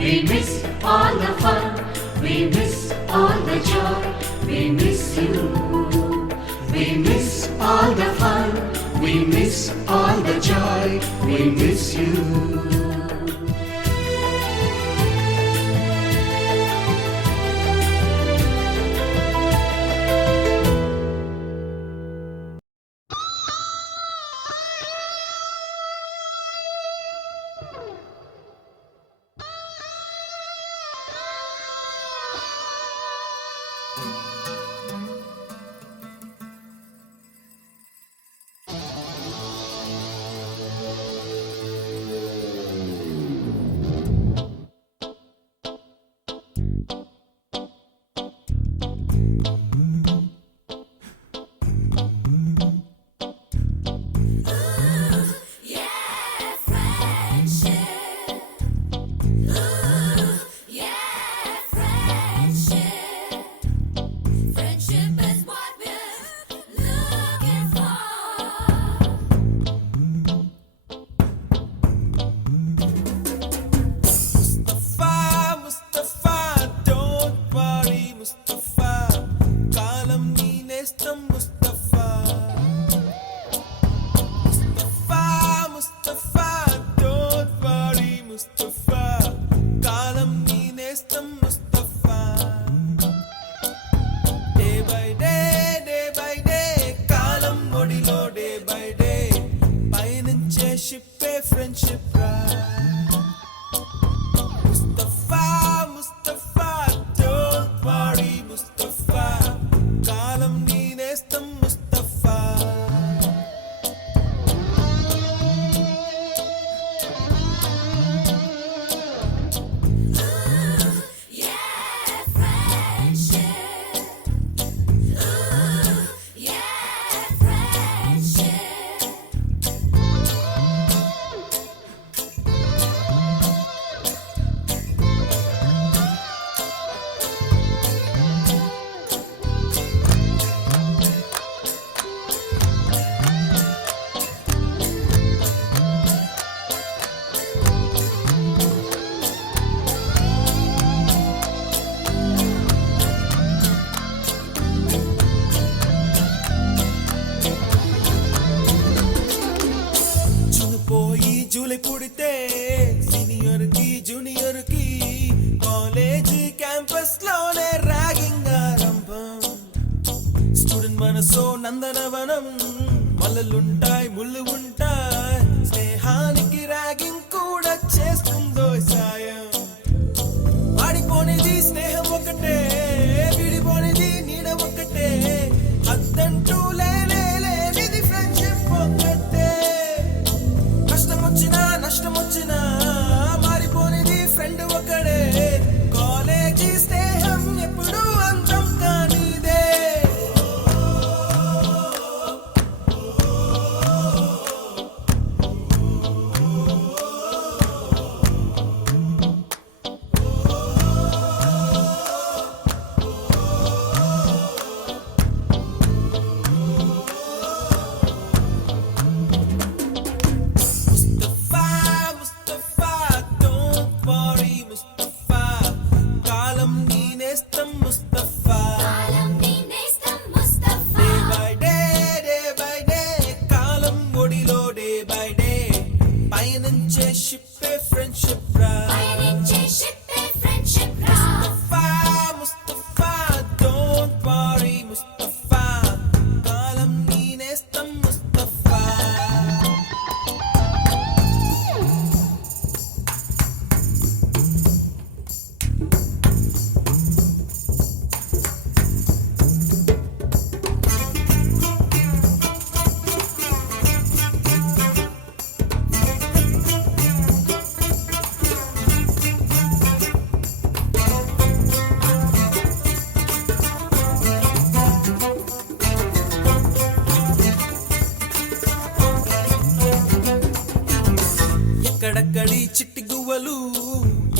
We miss all the fun, we miss all the joy, we miss you. We miss all the fun, we miss all the joy, we miss you. నందనవనం మల్లలుంటాయి ముళ్ళు ఉంటాయి స్నేహానికి ర్యాగింగ్ కూడా చేస్తుందో సాయం వాడిపోనిది స్నేహం ఒకటే విడిపోనిది నీడ ఒకటే అద్దంటూ లేనిది ఫ్రెండ్షిప్ ఒకటే కష్టం వచ్చినా నష్టం వచ్చినా మారిపోనిది ఫ్రెండ్ ఒకడే కాలేజీ స్నేహం ఎప్పుడు అంతం కానిదే ముస్తఫా don't worry ముస్తఫా కాలం నీ నేస్తం ముస్తఫా డే బై డే కాలం ఒడిలో డే బై డే పయనించే షిప్పే ఫ్రెండ్షిప్ రా ముస్తఫా don't worry ముస్తఫా కాలం నీ నేస్తం ముస్తఫా ఎక్కడక్కడి చిట్టి గువ్వలు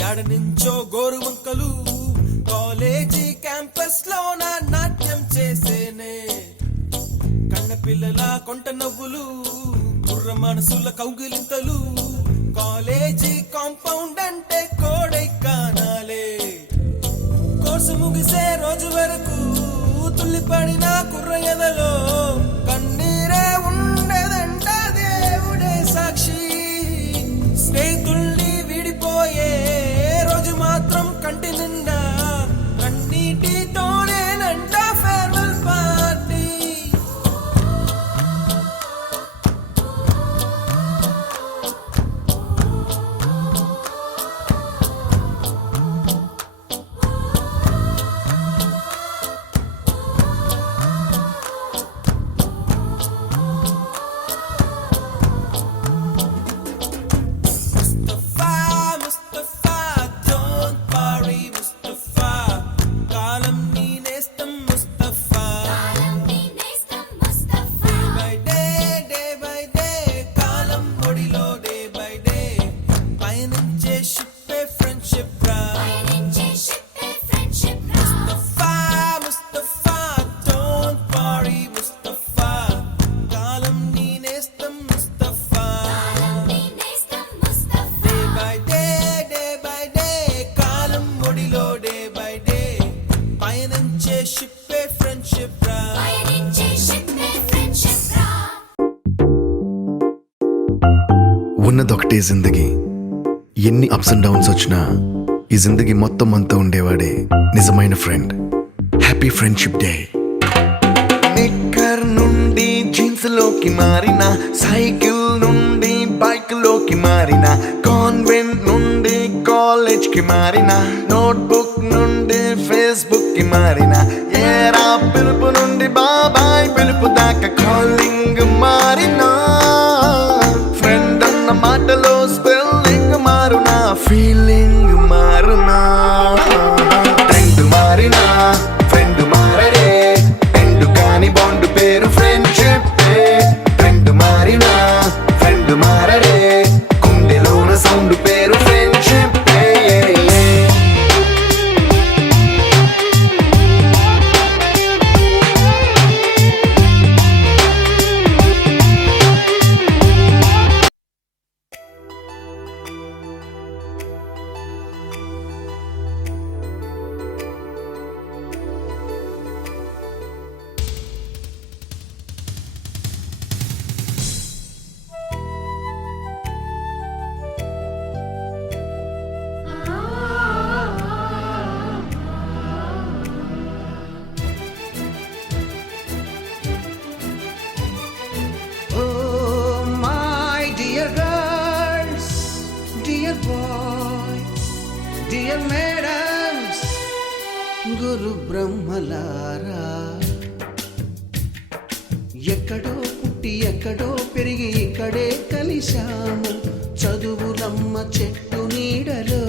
యాడ నుంచో గోరు వంకలు కాలేజీ క్యాంపస్ లో నా నాట్యం చేసేనే కన్న పిల్లల కొంట నవ్వులు కుర్ర మనసుల కౌగిలింతలు కాలేజీ కాంపౌండ్ అంటే కోడై కానాలే కోర్సు ముగిసే రోజు వరకు తుల్లిపడిన కుర్ర ఎదలో కన్నీరే ఉండేదంట దేవుడే సాక్షి స్నేహితుల్ని విడిపోయే రోజు మాత్రం కంటి నిండా కన్నీటితోనేనంట farewell party Mustafa don't worry Mustafa కాలం నీ నేస్తం ముస్తఫా డే బై డే కాలం ఒడిలో డే బై డే పయనించే షిప్పే ఫ్రెండ్షిప్ రా ముస్తఫా don't worry ముస్తఫా కాలం నీ నేస్తం ముస్తఫా డే బై డే కాలం ఒడిలో డే బై డే పయనించే షిప్పే ఫ్రెండ్షిప్ రా ఉన్నదొకటే జిందగీ ఎన్ని అప్స్ అండ్ డౌన్స్ వచ్చినా ఈ జిందగీ మొత్తం అంతా ఉండేవాడే నిజమైన ఫ్రెండ్. Happy friendship day. నిక్కర్ నుండి జీన్స్ లోకి మారిన, సైకిల్ నుండి బైక్ లోకి మారిన, కాన్వెంట్ నుండి కాలేజ్ కి మారిన, నోట్బుక్ నుండి ఫేస్బుక్ కి మారిన, ఏరా పిలుపు నుండి బాబాయ్ పిలుపు దాకా కాలింగ్ మారిన, ఫ్రెండ్ అన్న మాటలో స్పెల్లింగ్ మారునా, ఫీలింగ్ మారునా, ట్రెండ్ మారినా ఫ్రెండ్ మారడే, ఎండు కాని బాండ్ పేరు ఫ్రెండ్షిప్. ట్రెండ్ మారినా ఫ్రెండ్ మారడే, గుండెలోన సౌండ్ పేరు ఫ్రెండ్షిప్. మేడమ్స్ గురు బ్రహ్మలారా, ఎక్కడో పుట్టి ఎక్కడో పెరిగి ఇక్కడే కలిశాము చదువులమ్మ చెట్టు నీడలో.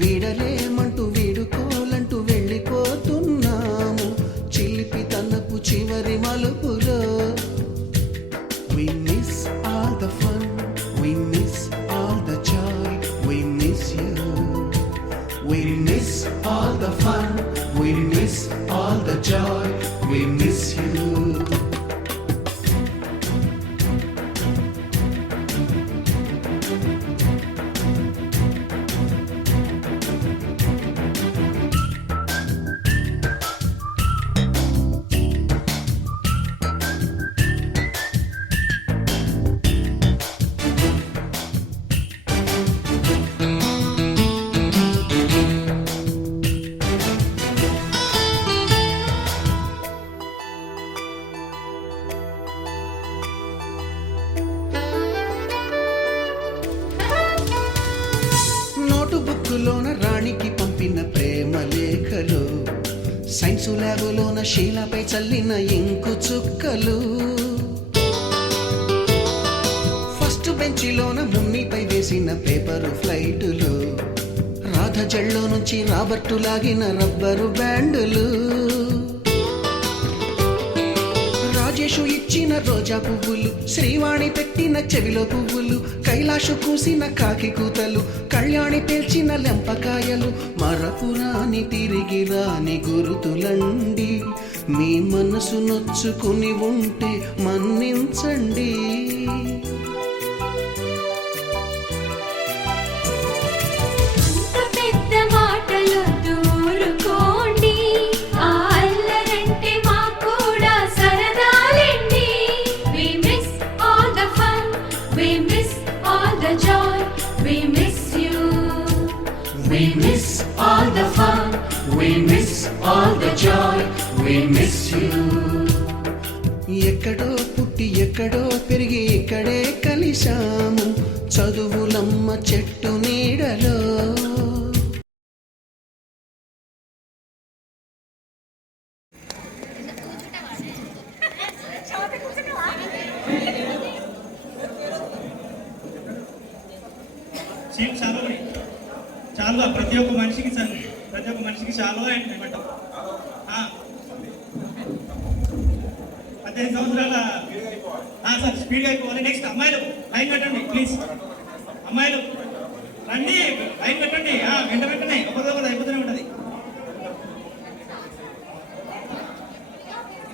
వీడలేమంటూ వీడుకోలంటూ వెళ్ళిపోతున్నాము చిలిపి తనపు చివరి మలుపులో. We miss all the fun, we miss all the joy, we miss you. We miss all the fun, we miss all the joy, we miss you. Note బుక్కులోన రాణికి పంపిన ప్రేమ లేఖలు, సైన్సు ల్యాబులోన శీలపై చల్లిన ఇంకు చుక్కలు, ఫస్ట్ బెంచిలోన మున్నిపై వేసిన పేపరు ఫ్లైటులు, రాధ జల్లో నుంచి Robert లాగిన rubber బ్యాండులు, Rajesh ఇచ్చిన రోజా పువ్వులు, శ్రీవాణి పెట్టిన చెవిలో పువ్వులు, కైలాషు కూసిన కాకి కూతలు, కళ్యాణి పేల్చిన లెంపకాయలు, మరపురాని తిరిగి రాని గురుతులండి. మీ మనసు నొచ్చుకుని ఉంటే మన్నించండి. అంత పెద్ద మాటలొద్దు ఊరుకోండి, ఆ అల్లరంటే మాకు కూడా సరదాలండి. We miss all the fun, we miss all the joy, we miss you. We miss all the fun, we miss all the joy, we miss you. ఎక్కడో పుట్టి ఎక్కడో పెరిగి ఇక్కడే కలిశాము చదువులమ్మ చెట్టు నీడలో. సీట్ చాలు చాలుగా ప్రతి ఒక్క మనిషికి చాలు అండ్ ఏమంటాం 15 సంవత్సరాల సార్ స్పీడ్గా అయిపోవాలి. నెక్స్ట్ అమ్మాయిలు లైన్ కట్టండి ప్లీజ్. అమ్మాయిలు రండి లైన్ కట్టండి, వెంటనే ఒకరిదొకరు అయిపోతూనే ఉంటుంది.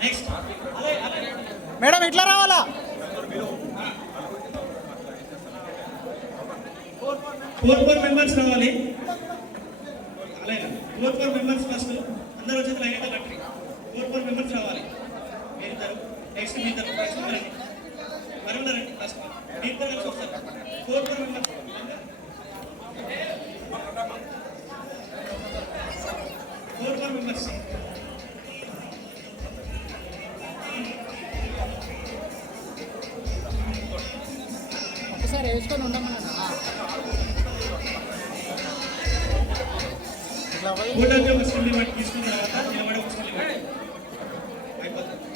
నెక్స్ట్ మేడం ఇట్లా రావాలా? 4 మెంబర్స్ రావాలి. అలాగే 4 మెంబర్స్ ఫస్ట్ అందరూ వచ్చేది లైన్ అయితే కట్టి 4 మెంబర్స్ రావాలి. మీరిద్దరు నెక్స్ట్ మీరిద్దరు రండి, మరొకరు రండి ఫస్ట్ మీరిద్దరు కలిసి వస్తారు. 4 మెంబర్స్ 4 మెంబర్స్ ఒకసారి వేసుకొని ఉండమన్నా. ఫోటోకి ఒక స్టిల్ ఇవ్వండి, తీసుకున్న తర్వాత నిలబడి ఒక స్టిల్ ఇవ్వండి, అయిపోతుంది.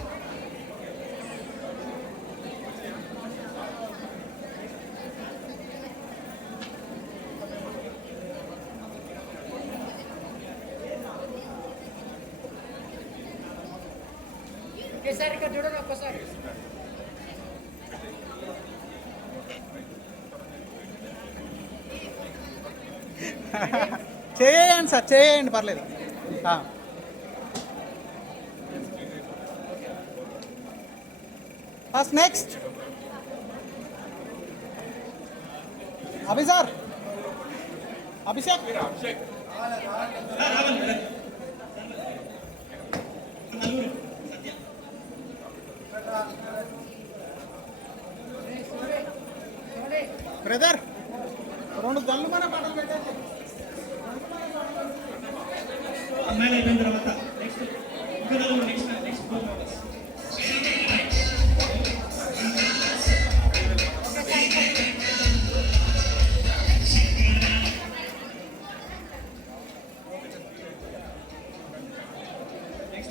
ఒకేసారి ఇక్కడ చూడండి, ఒక్కసారి చేయండి సార్, చేయండి పర్లేదు. ఫస్ట్ నెక్స్ట్ అభిసార్, అభిషేక్ రావాలి నలుగురు సత్య బ్రదర్ 2 గల్లు మన పాటలు పెట్టండి. అమ్మాయిలు అయిపోయిన తర్వాత నెక్స్ట్ ఇంకా నలుగురు next 4 members.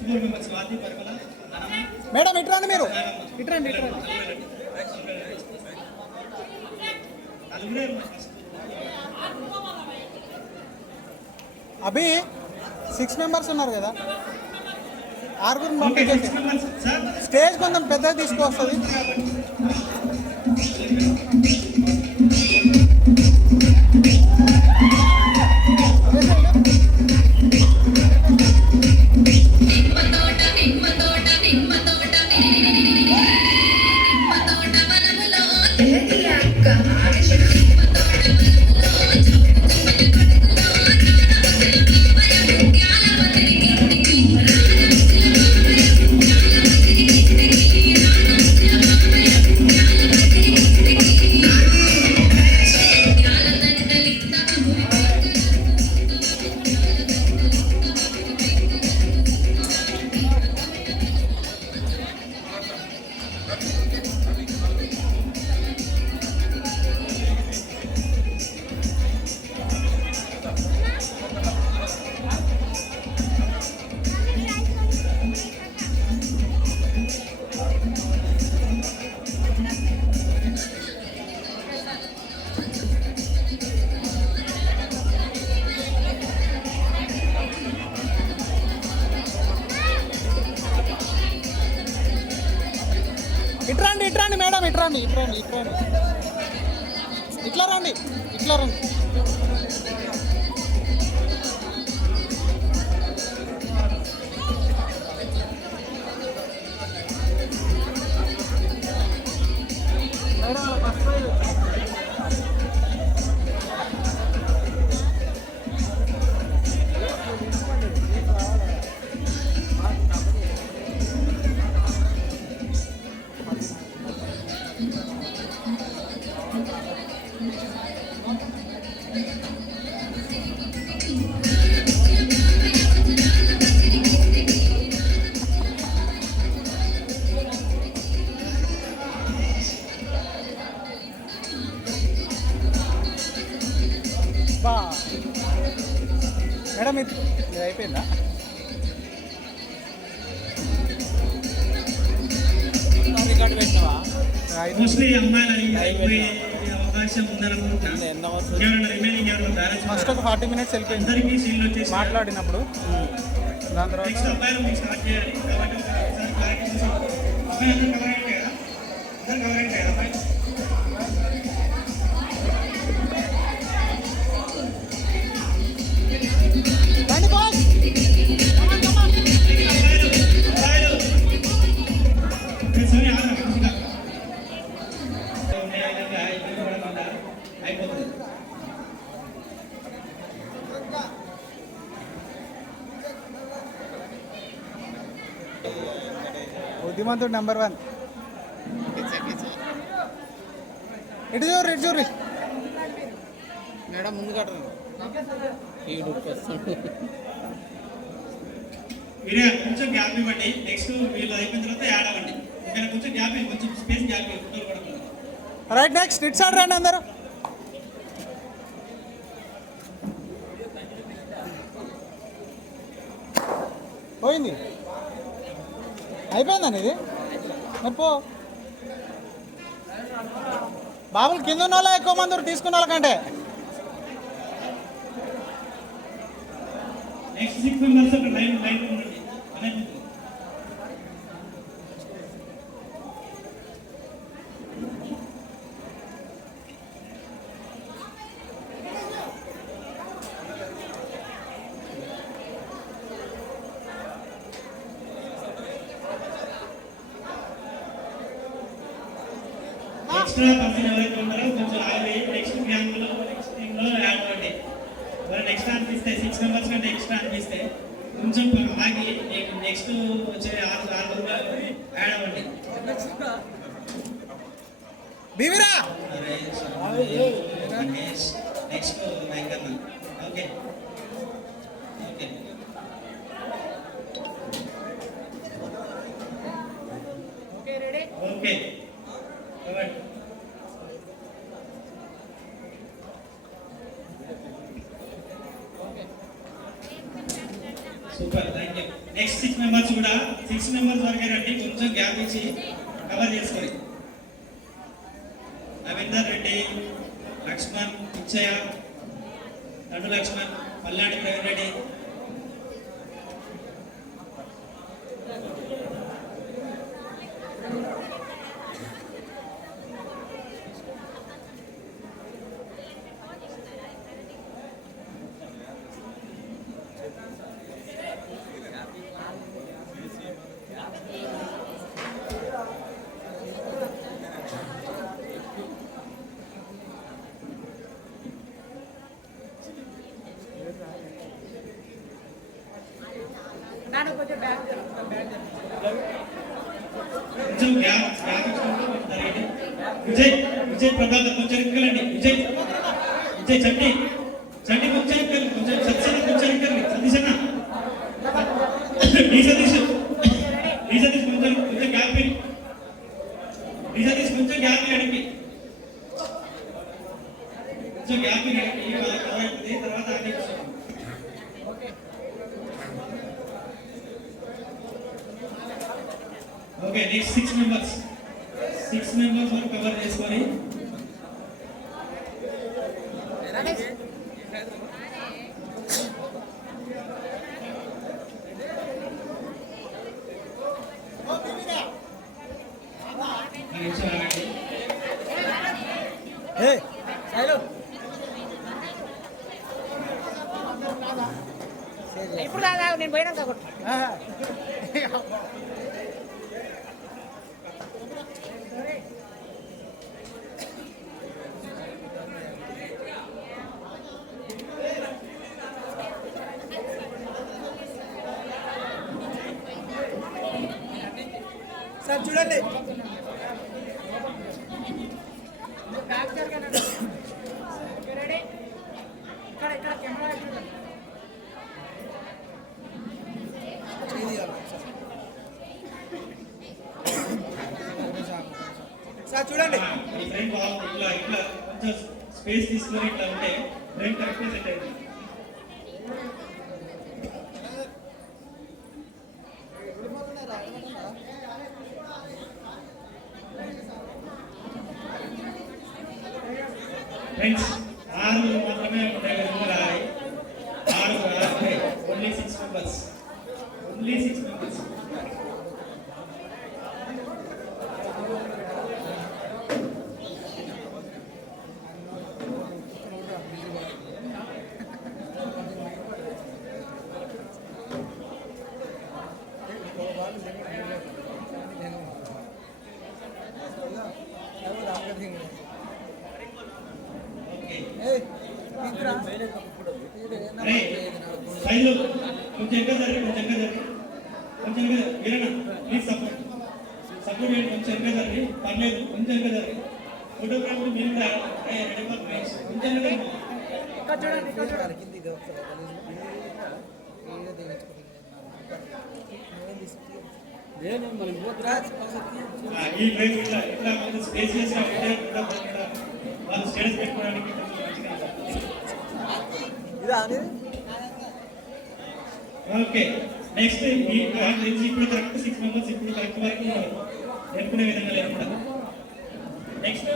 First 4 members Swathi Paramala madam ఇట్రండి, మీరు ఇట్రండి. నలుగురే ఫస్ట్ అభి 6 మెంబర్స్ ఉన్నారు కదా, 6 పంపించేసి సార్ స్టేజ్ కొంచెం పెద్దగా తీసుకొస్తుంది. ఇట్రండి మేడం, ఇట్రండి. ఇట్లా రండి. మేడం ఇది అయిపోయిందా? రికార్డు పెట్టినావా? మోస్ట్లీ అమ్మాయిలు అయిపోయే అవకాశం ఉందనుకుంటున్నా. రిమైనింగ్ ఫస్ట్ ఒక 40 మినిట్స్ వెళ్ళిపోయింది అందరికీ సీన్లు వచ్చేసి మాట్లాడినప్పుడు. దాని తర్వాత నెక్స్ట్ అబ్బాయిలు మీకు స్టార్ట్ చేయాలి కాబట్టి ఒకసారి క్లారిటీ చూసి అబ్బాయి అందరూ కవర్ అయ్యింది కదా, అందరూ కవర్ అయ్యింది కదా అబ్బాయి. రండి బాస్. సరే అయిపోతుంది. బుద్ధిమంతుడు నెంబర్ 1. ఇటు చూర్రి మేడం, ముందు కట్టండి. మీరే కొంచెం గ్యాప్ ఇవ్వండి. నెక్స్ట్ వీళ్ళు అయిపోయిన తర్వాత యాడ్ అవ్వండి. ఇక్కడ కొంచెం గ్యాప్ ఇవ్వండి, కొంచెం స్పేస్ గ్యాప్ ఇవ్వండి, ఫోటోలు పడకుండా. రైట్, నెక్స్ట్ ఇటు సైడ్ రండి అందరూ. పోయింది, అయిపోయిందని ఇది. మరి పో బాబులు, కింద ఉన్న వాళ్ళ ఎక్కువ మంది తీసుకున్న వాళ్ళకంటే. నెక్స్ట్ 6 మెంబర్స్ ఒక లైన్ ఉండండి. ఎక్స్ట్రా పర్సన్ ఎవరైతే ఉన్నారో కొంచెం ఆగి నెక్స్ట్ గ్యాంగ్లో నెక్స్ట్ టీంలో యాడ్ అవ్వండి. మరి నెక్స్ట్ అనిపిస్తే 6 మెంబర్స్ కంటే ఎక్స్ట్రా అనిపిస్తే కొంచెం ఆగి నెక్స్ట్ వచ్చే 6 యాడ్ అవ్వండి. బీవీరా next Venkanna. Okay okay okay super, thank you. Next 6 members కూడా 6 మెంబర్స్ వరకే రండి, కొంచెం గ్యాప్ ఇచ్చి కవర్ చేసుకొని. రవీందర్ రెడ్డి, లక్ష్మణ్, ఇచ్చయ్య, తండు లక్ష్మణ్, పల్లాడి ప్రవీణ్ రెడ్డి. కొంచెం గ్యాప్ ఇచ్చుకుంటూ రండి. విజయ్ ప్రభాకర్ కొంచెం ఎక్కలండి. విజయ్ చండి కొంచెం ఎక్కలు, కొంచెం సత్సన కొంచెం ఎక్కలు. సతీశన్న సతీష్ కొంచెం గ్యాప్ కొంచెం గ్యాప్ అడిగి తర్వాత అన్ని ఓకే. నెక్స్ట్ 6 మెంబర్స్ వరకు కవర్ చేసుకొని ఇప్పుడు నేను పోయినాక సార్ చూడండి. సార్ చూడండి. ఇట్లా కొంచెం స్పేస్ తీసుకొని ఇట్లా ఉంటే బ్రెయిన్ కరెక్ట్గా సెట్ అవుతుంది. ఫ్రెండ్స్ 6 మాత్రమే ఉంటాయి. 6 ఓన్లీ 6 మెంబర్స్. సైడ్లో కొంచెం ఇంకా జరిగి వీరన్న ప్లీజ్ సపోర్ట్ చేయండి. కొంచెం ఇంకా జరిగి పర్లేదు, కొంచెం ఇంకా జరిగి ఫోటోగ్రాఫర్ మీరు కూడా కొంచెం ఈ ప్లేస్ ఇట్లా కొంచెం స్పేసియస్గా ఉంటే వాళ్ళు స్టేటస్ పెట్టుకోవడానికి ఓకే. నెక్స్ట్ ఇప్పుడు కరెక్ట్ 6 మెంబర్స్ ఇప్పుడు కరెక్ట్ వరకు నేర్చుకునే విధంగా లేకుండా నెక్స్ట్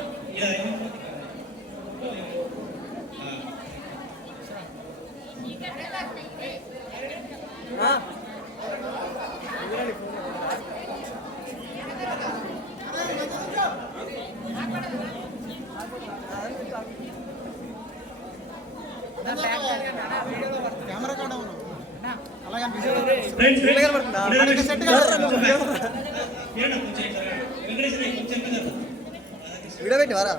కెమెరా కూడా ఉన్నాం అలాగే విడబెట్టి వారా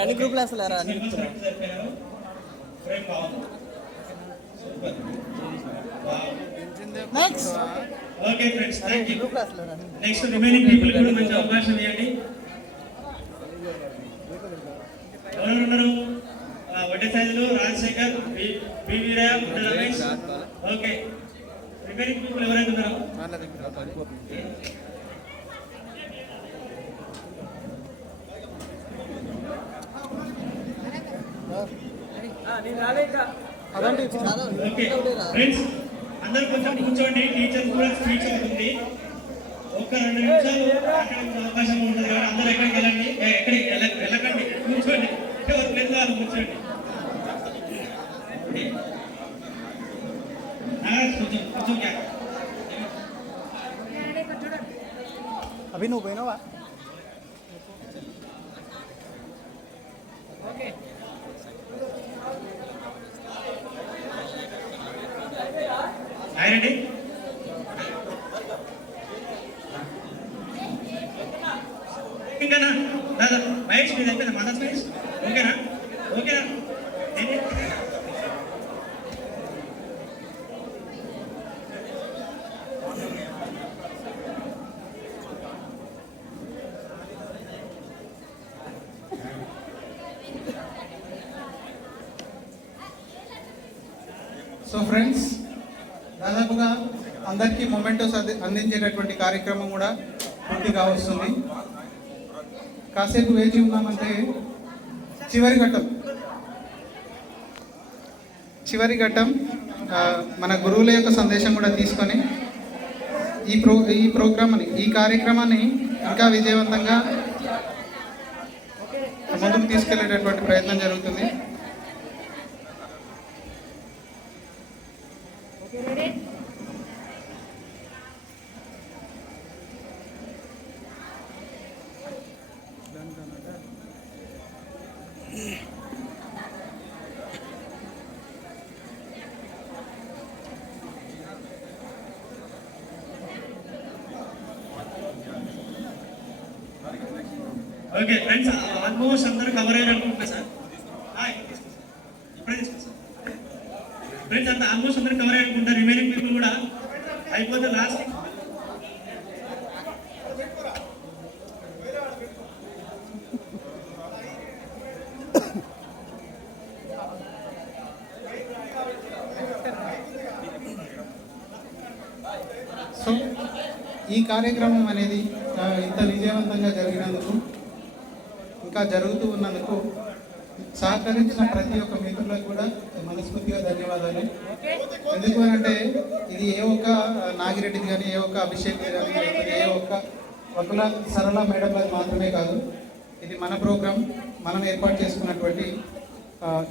అన్ని గ్రూప్లు అసలు next okay friends thank you. Next remaining people కూడా మంచి అవకాశం ఇవ్వండి. ఎవరు ఉన్నారు? వడ్డే సైజులు Rajasekhar, B Veeraiah, Ramesh. Okay remaining people ఎవరైతే ఉన్నారో ఓకే ఫ్రెండ్స్ అందరూ కొంచెం కూర్చోండి. టీచర్ కూడా స్పీచ్ అవుతుంది. ఒక్క 2 నిమిషాలు మాట్లాడే అవకాశం ఉంటుంది కదా. అందరూ ఎక్కడికి వెళ్ళండి, ఎక్కడికి వెళ్ళకండి, కూర్చోండి. ఎవరు ప్లేస్ వాళ్ళు కూర్చోండి. కొంచెం కొంచెం అవి నువ్వు పోయినావా? ఆయనండి ఇంకానా దాదా మహేష్ మీద అయిపోయిందా? మాదాస్ మహేష్ ఓకేనా? ఓకేనా? సో ఫ్రెండ్స్, దాదాపుగా అందరికీ మొమెంటోస్ అందించేటటువంటి కార్యక్రమం కూడా పూర్తిగా వస్తుంది. కాసేపు వేచి ఉన్నామంటే చివరి ఘట్టం మన గురువుల యొక్క సందేశం కూడా తీసుకొని ఈ కార్యక్రమాన్ని ఇంకా విజయవంతంగా ముందుకు తీసుకెళ్లేటటువంటి ప్రయత్నం జరుగుతుంది. ఓకే ఫ్రెండ్స్, ఆల్మోస్ట్ అందరూ కవర్ అయ్యారు అనుకుంటున్నా సార్. ఇప్పుడే తీసుకో సార్. ఫ్రెండ్స్ అంతా ఆల్మోస్ట్ అందరూ కవర్ అయ్యారు అనుకుంటా. రిమైనింగ్ పీపుల్ కూడా అయిపోతే లాస్ట్ సో ఈ కార్యక్రమం అనేది ఇంత విజయవంతంగా జరిగినందుకు, ఇంకా జరుగుతూ ఉన్నందుకు సహకరించిన ప్రతి ఒక్క మిత్రులకు కూడా మనస్ఫూర్తిగా ధన్యవాదాలు. ఎందుకు అంటే ఇది ఏ ఒక్క నాగిరెడ్డిది కానీ, ఏ ఒక్క అభిషేక్ కానీ, లేకపోతే ఏ ఒక్క వకుల సరళ మేడం అది మాత్రమే కాదు. ఇది మన ప్రోగ్రాం, మనం ఏర్పాటు చేసుకున్నటువంటి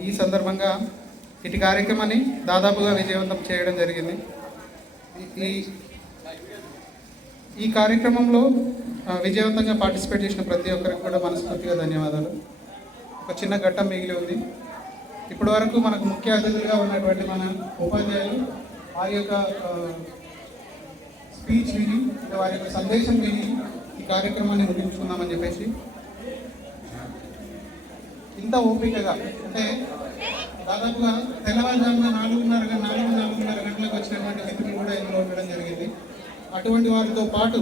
ఈ సందర్భంగా ఇటు కార్యక్రమాన్ని దాదాపుగా విజయవంతం చేయడం జరిగింది. ఈ కార్యక్రమంలో విజయవంతంగా పార్టిసిపేట్ చేసిన ప్రతి ఒక్కరికి కూడా మనస్ఫూర్తిగా ధన్యవాదాలు. ఒక చిన్న ఘట్టం మిగిలి ఉంది. ఇప్పటి వరకు మనకు ముఖ్య అతిథులుగా ఉన్నటువంటి మన ఉపాధ్యాయులు వారి యొక్క స్పీచ్ విని, వారి యొక్క సందేశం విని ఈ కార్యక్రమాన్ని ముగించుకుందామని చెప్పేసి ఇంత ఓపికగా, అంటే దాదాపుగా తెల్లవారుజామున 4:30 గంటలకు వచ్చినటువంటి మిత్రులు కూడా ఇందులో ఉండడం జరిగింది. అటువంటి వారితో పాటు